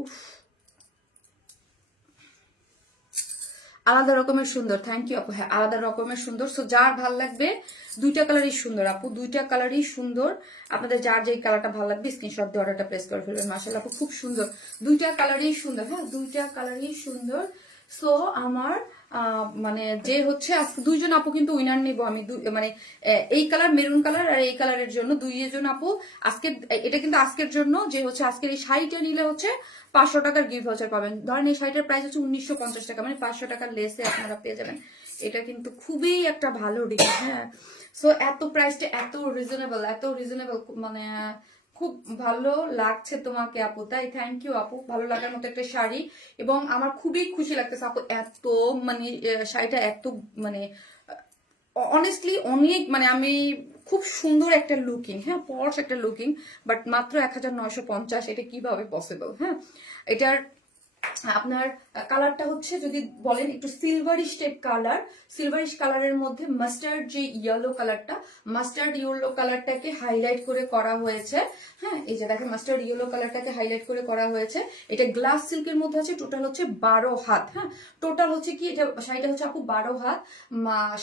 উফ, আলাদা রকমের সুন্দর, থ্যাংক ইউ আপু। হ্যাঁ আলাদা রকমের সুন্দর। সো যার ভাল লাগবে, দুইটা কালারই সুন্দর আপু, দুইটা কালারই সুন্দর। আপনাদের যার যেই কালারটা ভালো লাগবে স্ক্রিনশট দিয়ে অর্ডারটা প্লেস করে ফেলবেন। মাশাআল্লাহ আপু, খুব সুন্দর, দুইটা কালারই সুন্দর। হ্যাঁ দুইটা কালারই সুন্দর। সো আমার মানে যে হচ্ছে আজকে দুইজন আপু কিন্তু উইনার নিব আমি, মানে এই কালার মেরুন কালার আর এই কালারের জন্য দুইজন আপু আজকে, এটা কিন্তু আজকের জন্য, যে হচ্ছে আজকের এই শাড়িটা নিলে হচ্ছে 500 টাকার গিফট ভাউচার পাবেন। ধরেন এই শাড়িটার প্রাইস হচ্ছে 1950 টাকা, মানে 500 টাকার লেসে আপনারা পেয়ে যাবেন। এটা কিন্তু খুবই একটা ভালো ডিল। হ্যাঁ সো এত প্রাইসটা এত রিজনেবল, মানে খুব ভালো লাগছে তোমাকে আপু, তাই থ্যাংক ইউ আপু। ভালো লাগার মতো একটা শাড়ি, এবং আমার খুবই খুশি লাগতেছে আপু, এত মানে শাড়িটা এত মানে অনেস্টলি অনেক, মানে আমি খুব সুন্দর একটা লুকিং, হ্যাঁ পর্স একটা লুকিং, বাট মাত্র 1950। এটা কিভাবে পসিবল? হ্যাঁ এটার আপনার কালারটা হচ্ছে যদি বলেন একটু সিলভারিশ টাইপ কালার, সিলভারিশ কালারের মধ্যে মাস্টার্ড যে ইয়েলো কালারটা, মাস্টার্ড ইয়েলো কালারটাকে হাইলাইট করে করা হয়েছে। হ্যাঁ এই যে দেখেন মাস্টার্ড ইয়েলো কালারটাকে হাইলাইট করে করা হয়েছে। এটা গ্লাস সিল্কের মধ্যে আছে, টোটাল হচ্ছে 12 হাত। হ্যাঁ টোটাল হচ্ছে কি, এটা শাড়িটা হচ্ছে আপু 12 হাত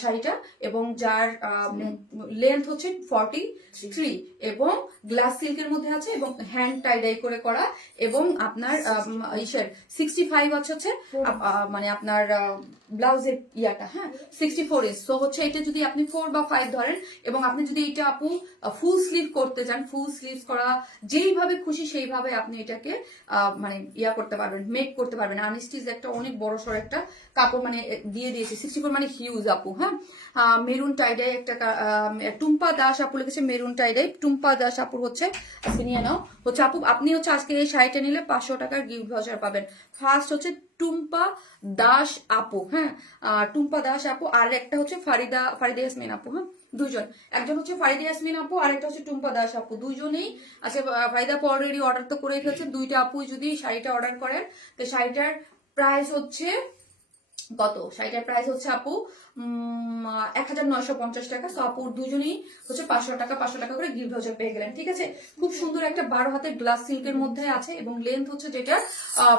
শাড়িটা, এবং যার লেন্থ হচ্ছে 43, এবং গ্লাস সিল্কের মধ্যে আছে, এবং হ্যান্ড টাইডাই করে করা, এবং আপনার 65 আছে হচ্ছে মানে আপনার ব্লাউজের ইয়াটা, হ্যাঁ 64 ইঞ্চ। সো হচ্ছে এটা যদি আপনি 4 বা 5 ধরেন এবং আপনি যদি এটা আপু ফুল স্লিভ করতে চান, ফুল স্লিভ করা যেইভাবে খুশি সেইভাবে আপনি এটাকে মানে ইয়া করতে পারবেন, মেক করতে পারবেন। আনস্টিচ একটা অনেক বড় সড় একটা কাপড় মানে দিয়ে দিয়েছি, 64 মানে হিউজ আপু। হ্যাঁ মেরুন টাইডাই একটা টুম্পা দাস আপু লিখেছে, মেরুন টাইডাই টুম্পা দাস আপুর হচ্ছে আজকে নিয়ে নাও। হচ্ছে আপু আপনি হচ্ছে আজকে এই শাড়িটা নিলে 500 টাকার গিফট ভাউচার পাবেন। ফার্স্ট হচ্ছে টুম্পা দাস আপু, হ্যাঁ টুম্পা দাস আপু, আর একটা হচ্ছে ফারিদা ইয়াসমিন আপু। হ্যাঁ দুইজন, একজন হচ্ছে ফারিদা ইয়াসমিন আপু আর একটা হচ্ছে টুম্পা দাস আপু, দুইজনেই আচ্ছা। ফারিদা আপু অলরেডি অর্ডার তো করে ফেলছেন, দুইটা আপু যদি শাড়িটা অর্ডার করেন তো শাড়িটার প্রাইস হচ্ছে কত, শাড়িটার প্রাইস হচ্ছে আপু 1950 টাকা। সো আপুর দুজনেই হচ্ছে 500 টাকা করে গিফট ভাউচার পেয়ে গেলেন, ঠিক আছে। খুব সুন্দর একটা 12 হাতের গ্লাস সিল্কের মধ্যে আছে এবং লেন্থ হচ্ছে যেটা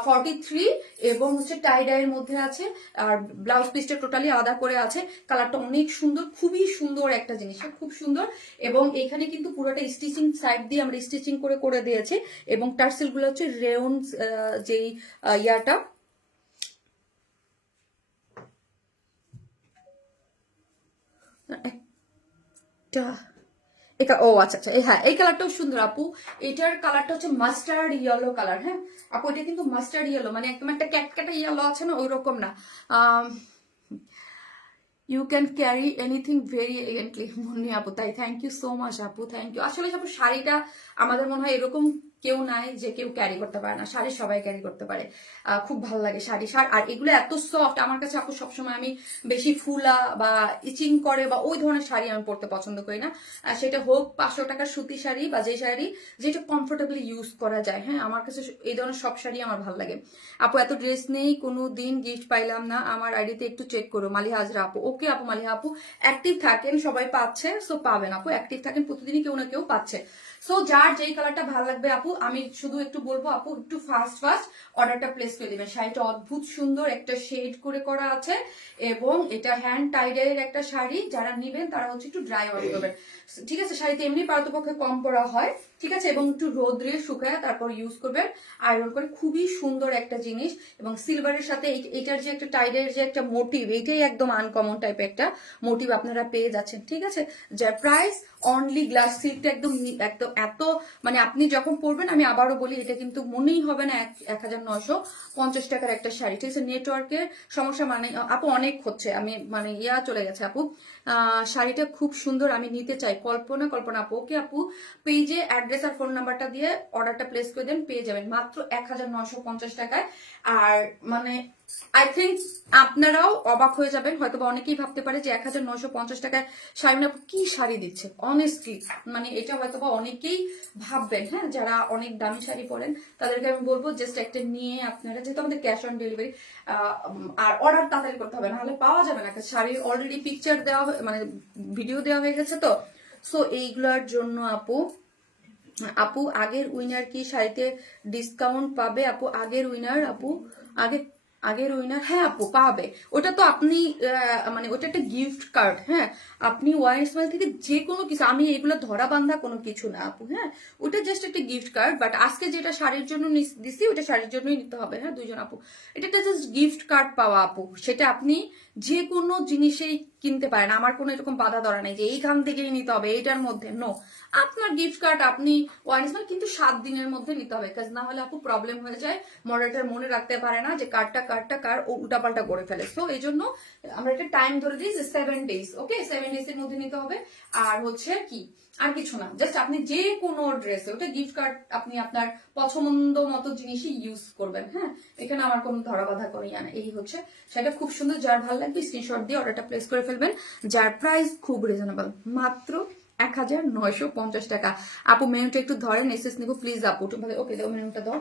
43 এবং হচ্ছে টাই ডাইয়ের মধ্যে আছে। আর ব্লাউজ পিসটা টোটালি আলাদা করে আছে। কালারটা অনেক সুন্দর, খুবই সুন্দর একটা জিনিস, খুব সুন্দর। এবং এখানে কিন্তু পুরোটা স্টিচিং সাইড দিয়ে আমরা স্টিচিং করে দিয়েছি এবং টার্সেল গুলো হচ্ছে রেয়ন যেই ইয়াটা ও আচ্ছা আচ্ছা, হ্যাঁ এই কালারটাও সুন্দর আপু। এটার কালারটা হচ্ছে মাস্টার্ড ইয়েলো কালার। হ্যাঁ আপু এটা কিন্তু মাস্টার্ড ইয়েলো, মানে একদম একটা ক্যাটকাটা ইয়েলো আছে না, ওই রকম না। You can carry anything very elegantly Munni আপু, তাই থ্যাংক ইউ সো মাচ আপু, থ্যাংক ইউ। আসলে আপু শাড়িটা আমাদের মনে হয় এরকম কেউ নাই যে কেউ ক্যারি করতে পারে না, শাড়ি সবাই ক্যারি করতে পারে। খুব ভালো লাগে শাড়ি। আর এগুলো এত সফট আমার কাছে আপু, সবসময় আমি বেশি ফুলা বা ইচিং করে বা ওই ধরনের শাড়ি আমি পরতে পছন্দ করি না। সেটা হোক 500 টাকার সুতি শাড়ি বা যে শাড়ি যেটা কমফোর্টেবলি ইউজ করা যায়। হ্যাঁ আমার কাছে এই ধরনের সব শাড়ি আমার ভালো লাগে আপু। এত ড্রেস নেই, কোনো দিন গিফট পাইলাম না, আমার আইডিতে একটু চেক করো। মালিহা হাজরা আপু, ওকে আপু মালিহা আপু অ্যাক্টিভ থাকেন, সবাই পাচ্ছে, সো পাবেন আপু, অ্যাক্টিভ থাকেন, প্রতিদিনই কেউ না কেউ পাচ্ছে। সো যার যেই কালারটা ভালো লাগবে আপু, আমি শুধু একটু বলবো আপু একটু ফাস্ট অর্ডারটা প্লেস করে দিবেন। শাড়িটা অদ্ভুত সুন্দর, একটা শেড করে করা আছে এবং এটা হ্যান্ড টাইডের একটা শাড়ি। যারা নিবেন তারা হচ্ছে একটু ড্রাই ওয়াশ করবেন, ঠিক আছে। শাড়িতে এমনি পারতপক্ষে কম পরা হয়, ঠিক আছে, এবং একটু রোদ্রে শুকায় তারপর ইউজ করবেন আয়রন করে। খুবই সুন্দর একটা জিনিস এবং সিলভারের সাথে এটার যে একটা টাইডের যে একটা মোটিভ, এটাই একদম আনকমন টাইপের একটা মোটিভ আপনারা পেয়ে যাচ্ছেন, ঠিক আছে। যার প্রাইস অনলি গ্লাস সিল্কটা একদম একদম এত মানে আপনি যখন পরবেন, আমি আবারও বলি এটা কিন্তু মনেই হবে না 1950 টাকার একটা শাড়ি, ঠিক আছে। নেটওয়ার্কের সমস্যা মানে আপু অনেক হচ্ছে, আমি মানে ইয়া চলে গেছে আপু। শাড়িটা খুব সুন্দর, আমি নিতে চাই। কল্পনা আপু, ওকে আপু পেজে অ্যাড্রেস আর ফোন নাম্বারটা দিয়ে অর্ডারটা প্লেস করে দেন, পেয়ে যাবেন মাত্র 1950 টাকায়। আর মানে আই থিঙ্ক আপনারাও অবাক হয়ে যাবেন, হয়তো বা অনেকেই ভাবতে পারে যে 1950 টাকায় শাড়ি আপু কি শাড়ি দিচ্ছে। অনেস্টলি মানে এটা হয়তো বা অনেকেই ভাববেন, হ্যাঁ যারা অনেক দামি শাড়ি পরেন তাদেরকে আমি বলবো জাস্ট একটা নিয়ে আপনারা, যেহেতু আমাদের ক্যাশ অন ডেলিভারি, আর অর্ডার তাড়াতাড়ি করতে হবে, নাহলে পাওয়া যাবে না। শাড়ির অলরেডি পিকচার দেওয়া মানে ভিডিও দেওয়া হয়ে গেছে তো। সো এইগুলোর জন্য আপু আগের উইনার কি শাড়িতে ডিসকাউন্ট পাবে আপু? আগের উইনার আপু, আগের উইনার, হ্যাঁ আপু পাবে। ওটা তো আপনি মানে ওটা একটা গিফট কার্ড। হ্যাঁ আপনি ওয়াইন স্মাইল থেকে যে কোনো কিছু, আমি এগুলো ধরা বান্ধা কোনো কিছু না আপু। হ্যাঁ ওটা জাস্ট একটা গিফট কার্ড, বাট আজকে যেটা শাড়ির জন্য দিছি ওটা শাড়ির জন্যই নিতে হবে। হ্যাঁ দুইজন আপু, এটা একটা জাস্ট গিফট কার্ড পাওয়া আপু, সেটা আপনি যে কোনো জিনিসেই কিনতে পারেন। আমার কোনো এরকম বাধা ধরা নেই যে এইখান থেকেই নিতে হবে এইটার মধ্যে, নো। আপনার গিফট কার্ড আপনি ওয়াইন স্মাইল কিন্তু 7 দিনের মধ্যে নিতে হবে, কাজ না হলে আপু প্রবলেম হয়ে যায়। মডারেটর মনে রাখতে পারে না যে কার্ডটা কার ও উল্টাপাল্টা করে ফেলে। সো এই জন্য আমরা একটা টাইম ধরে দিই যে 7 ডেজ, ওকে 7 ডেজ এর মধ্যে নিতে হবে। আর হচ্ছে কি আর কিছু না, জাস্ট আপনি যে কোনো ড্রেসে ওটা গিফট কার্ড আপনি আপনার পছন্দ মতো জিনিসই ইউজ করবেন। হ্যাঁ এখানে আমার কোনো ধরা বাধা করি না। এই হচ্ছে সেটা খুব সুন্দর, যার ভালো লাগবে স্ক্রিনশট দিয়ে অর্ডারটা প্লেস করে ফেলবেন। যার প্রাইস খুব রিজনেবল, মাত্র 1950 টাকা। আপু মেনুটা একটু ধরেন, এসএস নিব প্লিজ আপু। ওকে দাও মেনুটা দাও।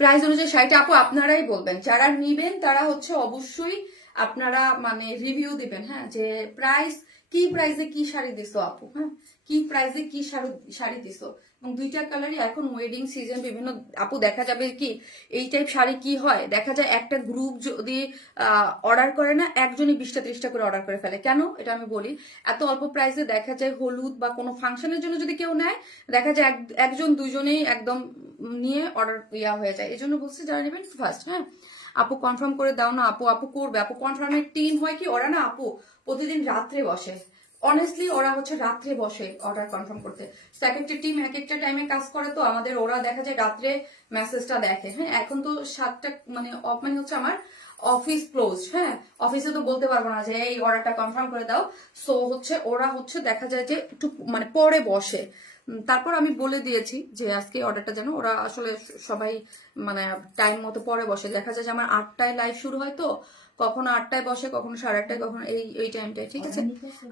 প্রাইস অনুযায়ী শাড়িটা আপু আপনারাই বলবেন, যারা নিবেন তারা হচ্ছে অবশ্যই আপনারা মানে রিভিউ দিবেন। হ্যাঁ যে প্রাইস কি প্রাইসে কি শাড়ি দিছো আপু, হ্যাঁ কি প্রাইসে কি শাড়ি দিছো। এবং দুইটা কালারই এখন ওয়েডিং সিজন বিভিন্ন আপু দেখা যাবে কি এই টাইপ শাড়ি কি হয়, দেখা যায় একটা গ্রুপ যদি অর্ডার করে না, একজনই 20টা 30টা করে অর্ডার করে ফেলে। কেন এটা আমি বলি, এত অল্প প্রাইসে দেখা যায় হলুদ বা কোনো ফাংশনের জন্য যদি কেউ নেয়, দেখা যায় একজন দুজনেই একদম নিয়ে অর্ডার হয়ে যায়। এই জন্য বলছি যারা নেবেন ফার্স্ট, হ্যাঁ আপু কনফার্ম করে দাও না আপু, আপু করবে আপু। কনফার্মের টিম হয় কি, ওরা না আপু প্রতিদিন রাত্রে বসে, অনেস্টলি ওরা হচ্ছে রাত্রে বসে অর্ডার কনফার্ম করতে। এক একটা টিম এক একটা টাইমে কাজ করে, তো আমাদের ওরা দেখা যায় রাত্রে মেসেজটা দেখে। হ্যাঁ এখন তো 7টা মানে হচ্ছে আমার অফিস ক্লোজ, হ্যাঁ অফিসে তো বলতে পারবো না যে এই অর্ডারটা কনফার্ম করে দাও। সো হচ্ছে ওরা হচ্ছে দেখা যায় যে একটু মানে পরে বসে। তারপর আমি বলে দিয়েছি যে আজকে অর্ডারটা যেন ওরা আসলে সবাই মানে টাইম মতো পরে বসে। দেখা যায় যে আমার 8টায় লাইভ শুরু হয়, তো কখনো 8টায় বসে, কখনো 8:30টায়, কখনো এই টাইমটায়। ঠিক আছে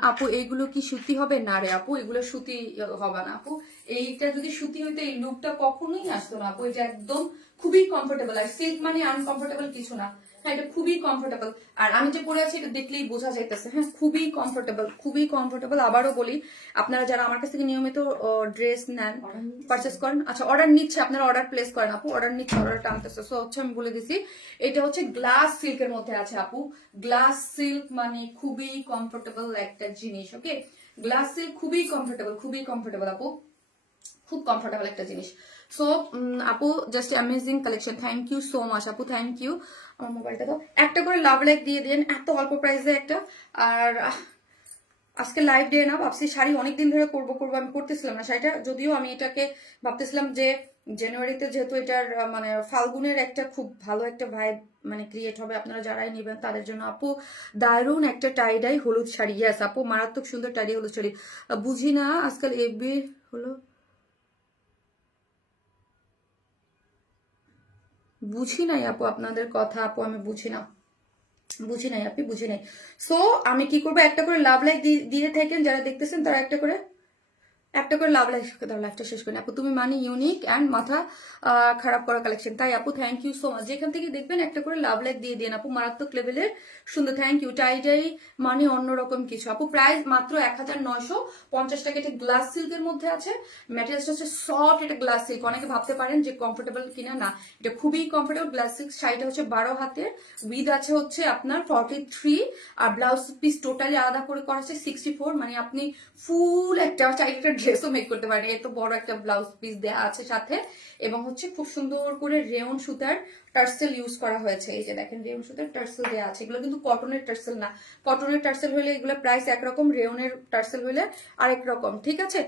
আপু, এইগুলো কি সুতি হবে? না রে আপু, এগুলো সুতি হবে না আপু। এইটা যদি সুতি হইতো এই লুকটা কখনোই আসতো না আপু। এটা একদম খুবই কমফোর্টেবল, আর সিল্ক মানে আনকমফোর্টেবল কিছু না। হ্যাঁ এটা খুবই কমফোর্টেবল, আর আমি যে পরে আছি এটা দেখলেই বোঝা যাইতেছে। হ্যাঁ খুবই কমফোর্টেবল, খুবই কমফোর্টেবল। আবারও বলি, আপনারা যারা আমার কাছ থেকে নিয়মিত ড্রেস নেন, পারচেস করেন, আচ্ছা অর্ডার নিচ্ছে, আপনারা অর্ডার প্লেস করেন আপু, অর্ডার নিচ্ছে, অর্ডার টানতেছে। সো হচ্ছে আমি বলে দিছি এটা হচ্ছে গ্লাস সিল্কের মধ্যে আছে আপু। গ্লাস সিল্ক মানে খুবই কমফোর্টেবল একটা জিনিস। ওকে, গ্লাস সিল্ক খুবই কমফোর্টেবল, খুবই কমফোর্টেবল আপু, খুব কমফোর্টেবল একটা জিনিস। সো আপু just amazing collection, thank you so much আপু, থ্যাংক ইউ। আমার মোবাইলটা তো একটা করে লাভ লাইক দিয়ে দেন, এত অল্প প্রাইসে একটা। আর আজকে লাইভ ডে না, ভাবছি শাড়ি অনেকদিন ধরে করবো আমি করতেছিলাম না শাড়িটা, যদিও আমি এটাকে ভাবতেছিলাম যে জানুয়ারিতে যেহেতু এটার মানে ফাল্গুনের একটা খুব ভালো একটা ভাইব মানে ক্রিয়েট হবে, আপনারা যারাই নেবেন তাদের জন্য। আপু দারুণ একটা টাইডাই হলুদ শাড়ি, ইয়াস আপু মারাত্মক সুন্দর টাইডাই হলুদ শাড়ি। বুঝি না আজকাল এফবি হলো, বুঝি নাই আপু আপনাদের কথা আপু, আমি বুঝি না, বুঝি নাই আপনি, বুঝি নাই। সো আমি কি করবো, একটা করে লাভ লাইক দিয়ে থাকেন যারা দেখতেছেন, তারা একটা করে লাভ লাইক দাও, লাইফটা শেষ করি। আপু তুমি মানে ইউনিক অ্যান্ড মাথা খারাপ করা কালেকশন, তাই আপু থ্যাংক ইউ সো মাচ। যেখান থেকে দেখবেন একটা করে লাভ লাইক দিয়ে দিন আপু, মারাত্মক লেভেলের সুন্দর, থ্যাংক ইউ। টাইডাই মানে অন্যরকম কিছু আপু, প্রাইস মাত্র 1950 টাকা। এটা গ্লাস সিল্কের মধ্যে আছে, ম্যাটেরিয়ালসটা হচ্ছে সফট, এটা গ্লাস সিল্ক। অনেকে ভাবতে পারেন যে কমফোর্টেবল কিনা, না এটা খুবই কমফোর্টেবল। গ্লাস সিল্ক শাড়িটা হচ্ছে 12 হাতের, উইথ আছে হচ্ছে আপনার 43, আর ব্লাউজ পিস টোটালি আলাদা করে করা আছে 64। মানে আপনি ফুল একটা চাইলে ড্রেসও মেক করতে পারেন, এত বড় একটা ব্লাউজ পিস দেওয়া আছে সাথে। এবং হচ্ছে খুব সুন্দর করে রেয়ন সুতার টার্সেল ইউজ করা হয়েছে, এই যে দেখেন রেয়ন সুতার টার্সেল দেওয়া আছে। এগুলো কিন্তু কটনের টার্সেল না, কটনের টার্সেল হলে এগুলো প্রাইস একরকম, রেয়নের টার্সেল হলে আরেক রকম। ঠিক আছে,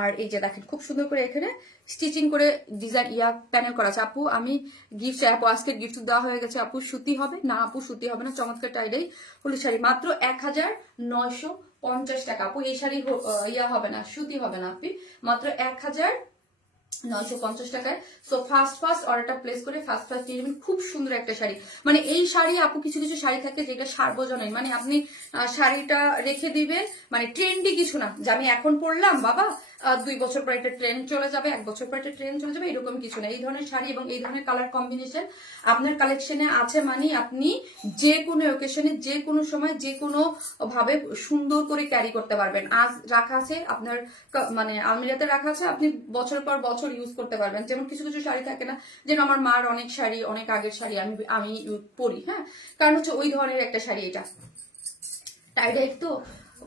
আর এই যে দেখেন খুব সুন্দর করে এখানে স্টিচিং করে ডিজাইন প্যানেল করা আছে। আপু আমি গিফট চাই আপু, আজকে গিফট দেওয়া হয়ে গেছে আপু। সুতি হবে না আপু, সুতি হবে না, চমৎকার টাইডাই হলুদ শাড়ি মাত্র 1950 টাকা আপু। এই শাড়ি হবে না, সুতি হবে না আপনি, মাত্র 1950 টাকায়। সো ফার্স্ট অর্ডারটা প্লেস করে ফার্স্ট নিয়ে নেবেন। খুব সুন্দর একটা শাড়ি, মানে এই শাড়ি আপু কিছু কিছু শাড়ি থাকে যেটা সার্বজনীন, মানে আপনি শাড়িটা রেখে দিবেন, মানে ট্রেন্ডি কিছু না যে আমি এখন পরলাম বাবা 2 বছর পর একটা ট্রেন্ড চলে যাবে, 1 বছর পর একটা ট্রেন্ড চলে যাবে, এরকম কিছু না। এই ধরনের শাড়ি এবং এই ধরনের কালার কম্বিনেশন আপনার কালেকশনে আছে, মানে আপনি যে কোনো ওকেশনে, যে কোনো সময়, যে কোনো ভাবে সুন্দর করে ক্যারি করতে পারবেন। আজ রাখা আছে আপনার মানে আলমিরাতে রাখা আছে, আপনি বছর পর বছর ইউজ করতে পারবেন। যেমন কিছু কিছু শাড়ি থাকে না, যেন আমার মার অনেক শাড়ি, অনেক আগের শাড়ি আমি পরি, হ্যাঁ কারণ হচ্ছে ওই ধরনের একটা শাড়ি এটা। টাইডাই তো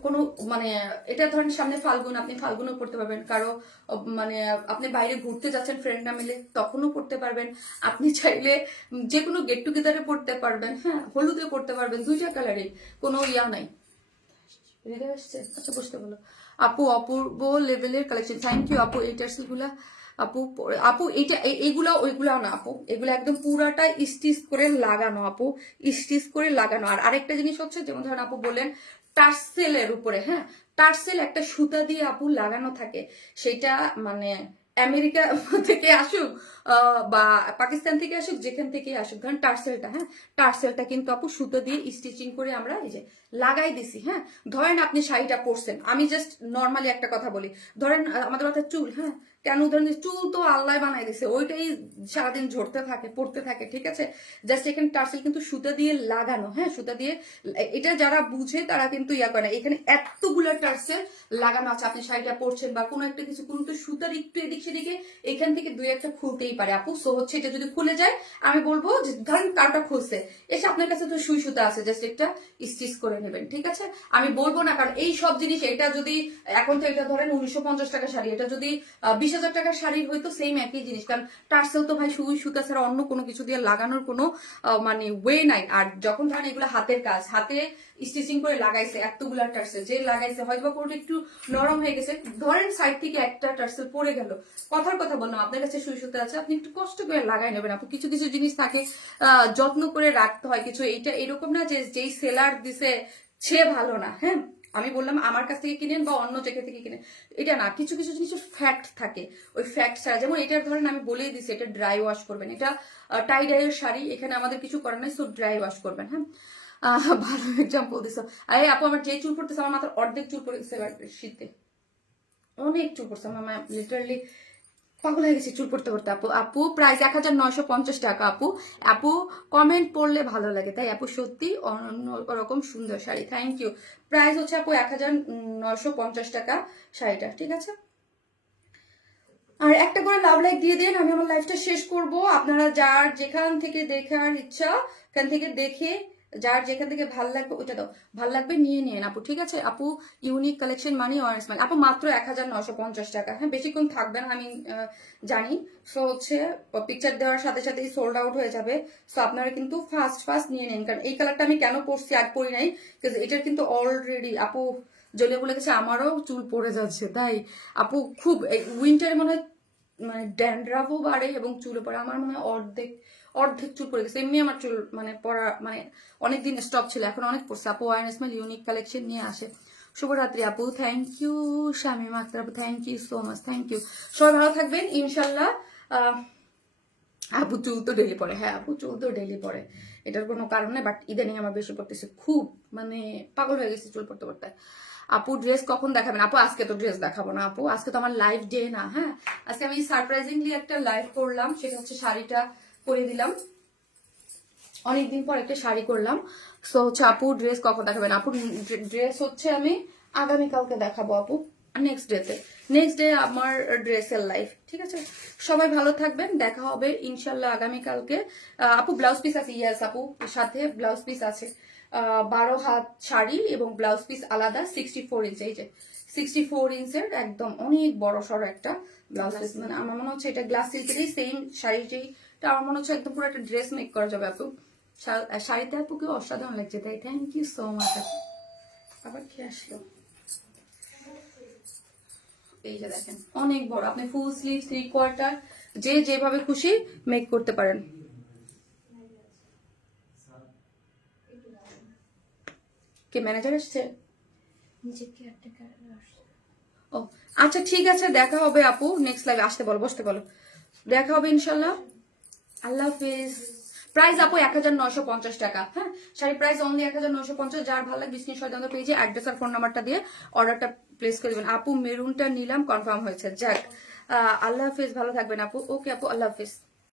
কোনো মানে এটা ধরেন সামনে ফাল্গুন, আপনি ফাল্গুনও পড়তে পারবেন, কারো মানে আপনি বাইরে ঘুরতে যাচ্ছেন ফ্রেন্ডরা মিলে তখনও পড়তে পারবেন, আপনি চাইলে যে কোনো গেট টুগেদারে পড়তে পারবেন, হ্যাঁ হলুদে পড়তে পারবেন, দুইটা কালারে কোনো নাই। আসছে আচ্ছা বুঝতে বলো আপু, অপূর্ব লেভেলের কালেকশন, থ্যাংক ইউ আপু। এই টার্সেল গুলা আপু, আপু এটা এইগুলা ওইগুলা না আপু, এগুলো একদম পুরাটা স্টিচ করে লাগানো আপু, স্টিচ করে লাগানো। আর আরেকটা জিনিস হচ্ছে, যেমন ধরেন আপু বললেন টার্সেলের উপরে, হ্যাঁ টার্সেল একটা সুতা দিয়ে আপু লাগানো থাকে, সেটা মানে আমেরিকা থেকে আসুক বা পাকিস্তান থেকে আসুক, যেখান থেকে আসুক, ধরেন টার্সেলটা, হ্যাঁ টার্সেলটা কিন্তু আপু সুতো দিয়ে স্টিচিং করে আমরা এই যে লাগাই দিছি। হ্যাঁ ধরেন আপনি শাড়িটা পরছেন, আমি জাস্ট নর্মালি একটা কথা বলি, ধরেন আমাদের মাথায় চুল, হ্যাঁ কেন ধরেন চুল তো আল্লাহ বানাই দিছে, ওইটাই সারাদিন ঝরতে থাকে পড়তে থাকে, ঠিক আছে। জাস্ট এখানে টার্সেল কিন্তু সুতা দিয়ে লাগানো, হ্যাঁ সুতা দিয়ে, এটা যারা বুঝে তারা কিন্তু ইয়া করে না। এখানে এতগুলো টার্সেল লাগানো আছে, আপনি শাড়িটা পরছেন বা কোনো একটা কিছু কোনো তো সুতার একটু এদিক সেদিকে এখান থেকে দুই একটা খুলতেই পারে আপু। সো হচ্ছে এটা যদি খুলে যায় আমি বলবো যে ধরেন কারোটা খুলছে, এসে আপনার কাছে তো সুই সুতা আছে, জাস্ট একটা স্টিচ করে নেবেন, ঠিক আছে। আমি বলবো না, কারণ এই সব জিনিস, এটা যদি এখন তো এটা ধরেন 1950 টাকা শাড়ি, এটা যদি 20,000 টাকার শাড়ি হয়তো সেম একই জিনিস, কারণ টার্সেল তো ভাই সুই সুতা ছাড়া অন্য কোনো কিছু দিয়ে লাগানোর কোনো মানে ওয়ে নাই। আর যখন ধরেন এগুলো হাতের কাজ, হাতে স্টিচিং করে লাগাইছে এতগুলা টার্সেল, যে লাগাইছে হয়তো কোনটা একটু নরম হয়ে গেছে, ধরেন সাইড থেকে একটা টার্সেল পড়ে গেল, কথার কথা বললাম, আপনার কাছে সুই সুতা আছে, আপনি একটু কষ্ট করে লাগাই নেবেন আপু। কিছু কিছু জিনিস থাকে যত্ন করে রাখতে হয়, কিছু এইটা এরকম না যে যেই সেলার দিছে সে ভালো না, হ্যাঁ আমি বললাম আমার কাছ থেকে কিনেন বা অন্য জায়গা থেকে কিনেন, এটা না, কিছু কিছু জিনিসের ফ্যাক্ট থাকে, ওই ফ্যাক্ট ছাড়া, যেমন এটার ধরেন আমি বলেই দিছি এটা ড্রাই ওয়াশ করবেন, এটা টাই ডাইয়ের শাড়ি, এখানে আমাদের কিছু করার নাই, সো ড্রাই ওয়াশ করবেন, হ্যাঁ। ভালো এক্সাম্পল দিছো। আরে আপু আমার যে চুল পড়তেছে, আমার মাথার অর্ধেক চুল পড়ে গেছে শীতে, অনেক চুল পড়ছে আমার, লিটারালি পাগল হয়ে গেছি চুল পড়তে পড়তে। আপু আপু প্রাইস 1950 টাকা আপু। আপু কমেন্ট পড়লে ভালো লাগে, তাই আপু সত্যি অন্য ওরকম সুন্দর শাড়ি, থ্যাংক ইউ। প্রাইস হচ্ছে আপু 1950 টাকা শাড়িটা, ঠিক আছে। আর একটা করে লাভ লাইক দিয়ে দেন, আমি আমার লাইফটা শেষ করব। আপনারা যার যেখান থেকে দেখার ইচ্ছা সেখান থেকে দেখে, যার যেখান থেকে ভাল লাগবে ওইটা দাও, ভাল লাগবে নিয়ে নিন আপু, ঠিক আছে। আপু ইউনিক কালেকশন মানি অরেঞ্জ মানে আপু মাত্র 1950 টাকা, হ্যাঁ বেশিক্ষণ থাকবে না আমি জানি। সো হচ্ছে পিকচার দেওয়ার সাথে সাথেই সোল্ড আউট হয়ে যাবে। সো আপনারা কিন্তু ফার্স্ট ফার্স্ট নিয়ে নিন, কারণ এই কালারটা আমি কেন পরছি আর পরি নাই, এটার কিন্তু অলরেডি আপু জ্বলে বলে গেছে, আমারও চুল পড়ে যাচ্ছে, তাই আপু খুব উইন্টারে মনে হয় মানে ড্যান্ড্রাফও বাড়ে এবং চুলও পড়ে, আমার মনে হয় অর্ধেক অর্ধেক চুল পড়ে গেছে। এমনি আমার চুল মানে পড়া মানে অনেকদিন স্টপ ছিল, এখন অনেক পড়ছে। আপু ওয়ারনেস মাইল ইউনিক কালেকশন নিয়ে আসে। শুভরাত্রি আপু, থ্যাংক ইউ। শামিমা আক্তার আপু thank you so much, thank you. সবাই ভালো থাকবেন ইনশাল্লাহ। আপু চুল তো ডেলি পড়ে, হ্যাঁ আপু চুল তো ডেলি পড়ে, এটার কোনো কারণ নেই, বাট ইদানিং আমার বেশি পড়তেছে, খুব মানে পাগল হয়ে গেছে চুল পড়তে পড়তে। আপু ড্রেস কখন দেখাবেন? আপু আজকে তো ড্রেস দেখাবো না আপু, আজকে তো আমার লাইভ ডে না, হ্যাঁ আজকে আমি সারপ্রাইজিংলি একটা লাইভ করলাম, সেটা হচ্ছে শাড়িটা করে দিলাম, অনেকদিন পর একটা শাড়ি করলাম। সো হচ্ছে আপু ড্রেস কখন দেখাবেন? আপু ড্রেস হচ্ছে আমি আগামীকালকে দেখাবো আপু, নেক্সট ডে আমার ড্রেসের লাইফ, ঠিক আছে। সবাই ভালো থাকবেন, দেখা হবে ইনশাল্লাহ আগামীকালকে। আপু ব্লাউজ পিস আছে, ইয়াস আপু সাথে ব্লাউজ পিস আছে, 12 হাত শাড়ি এবং ব্লাউজ পিস আলাদা, 64 ইঞ্চ, এই যে 64 ইঞ্চের একদম অনেক বড় সড়ো একটা ব্লাউজ পিস, মানে আমার মনে হচ্ছে এটা গ্লাস সিল্কেরই সেম শাড়ি, যেইটা আমার মনে হচ্ছে একদম পুরো একটা ড্রেস মেক করা যাবে আপু। শাড়িতে আপুকে অসাধারণ লাগছে, তাই থ্যাংক ইউ সো মাচ। আবার কি আসলো, এই যে দেখেন অনেক বড়, আপনি ফুল স্লিভ 3/4 যে যেভাবে খুশি মেক করতে পারেন। কে ম্যানেজার আসছে? ও আচ্ছা ঠিক আছে, দেখা হবে আপু নেক্সট লাইভে, আসতে বলো, বসতে বলো, দেখা হবে ইনশাল্লাহ। আল্লাহ হাফিজ। প্রাইস আপু 1950 টাকা, হ্যাঁ শাড়ি প্রাইস অনলি 1950। যার ভালো লাগে বিজনেস সয়দান্ত পেজে অ্যাড্রেস আর ফোন নাম্বারটা দিয়ে অর্ডারটা প্লেস করে দেবেন। আপু মেরুনটা নিলাম, কনফার্ম হয়েছে, যাক আল্লাহ হাফিজ, ভালো থাকবেন আপু। ওকে আপু, আল্লাহ হাফিজ।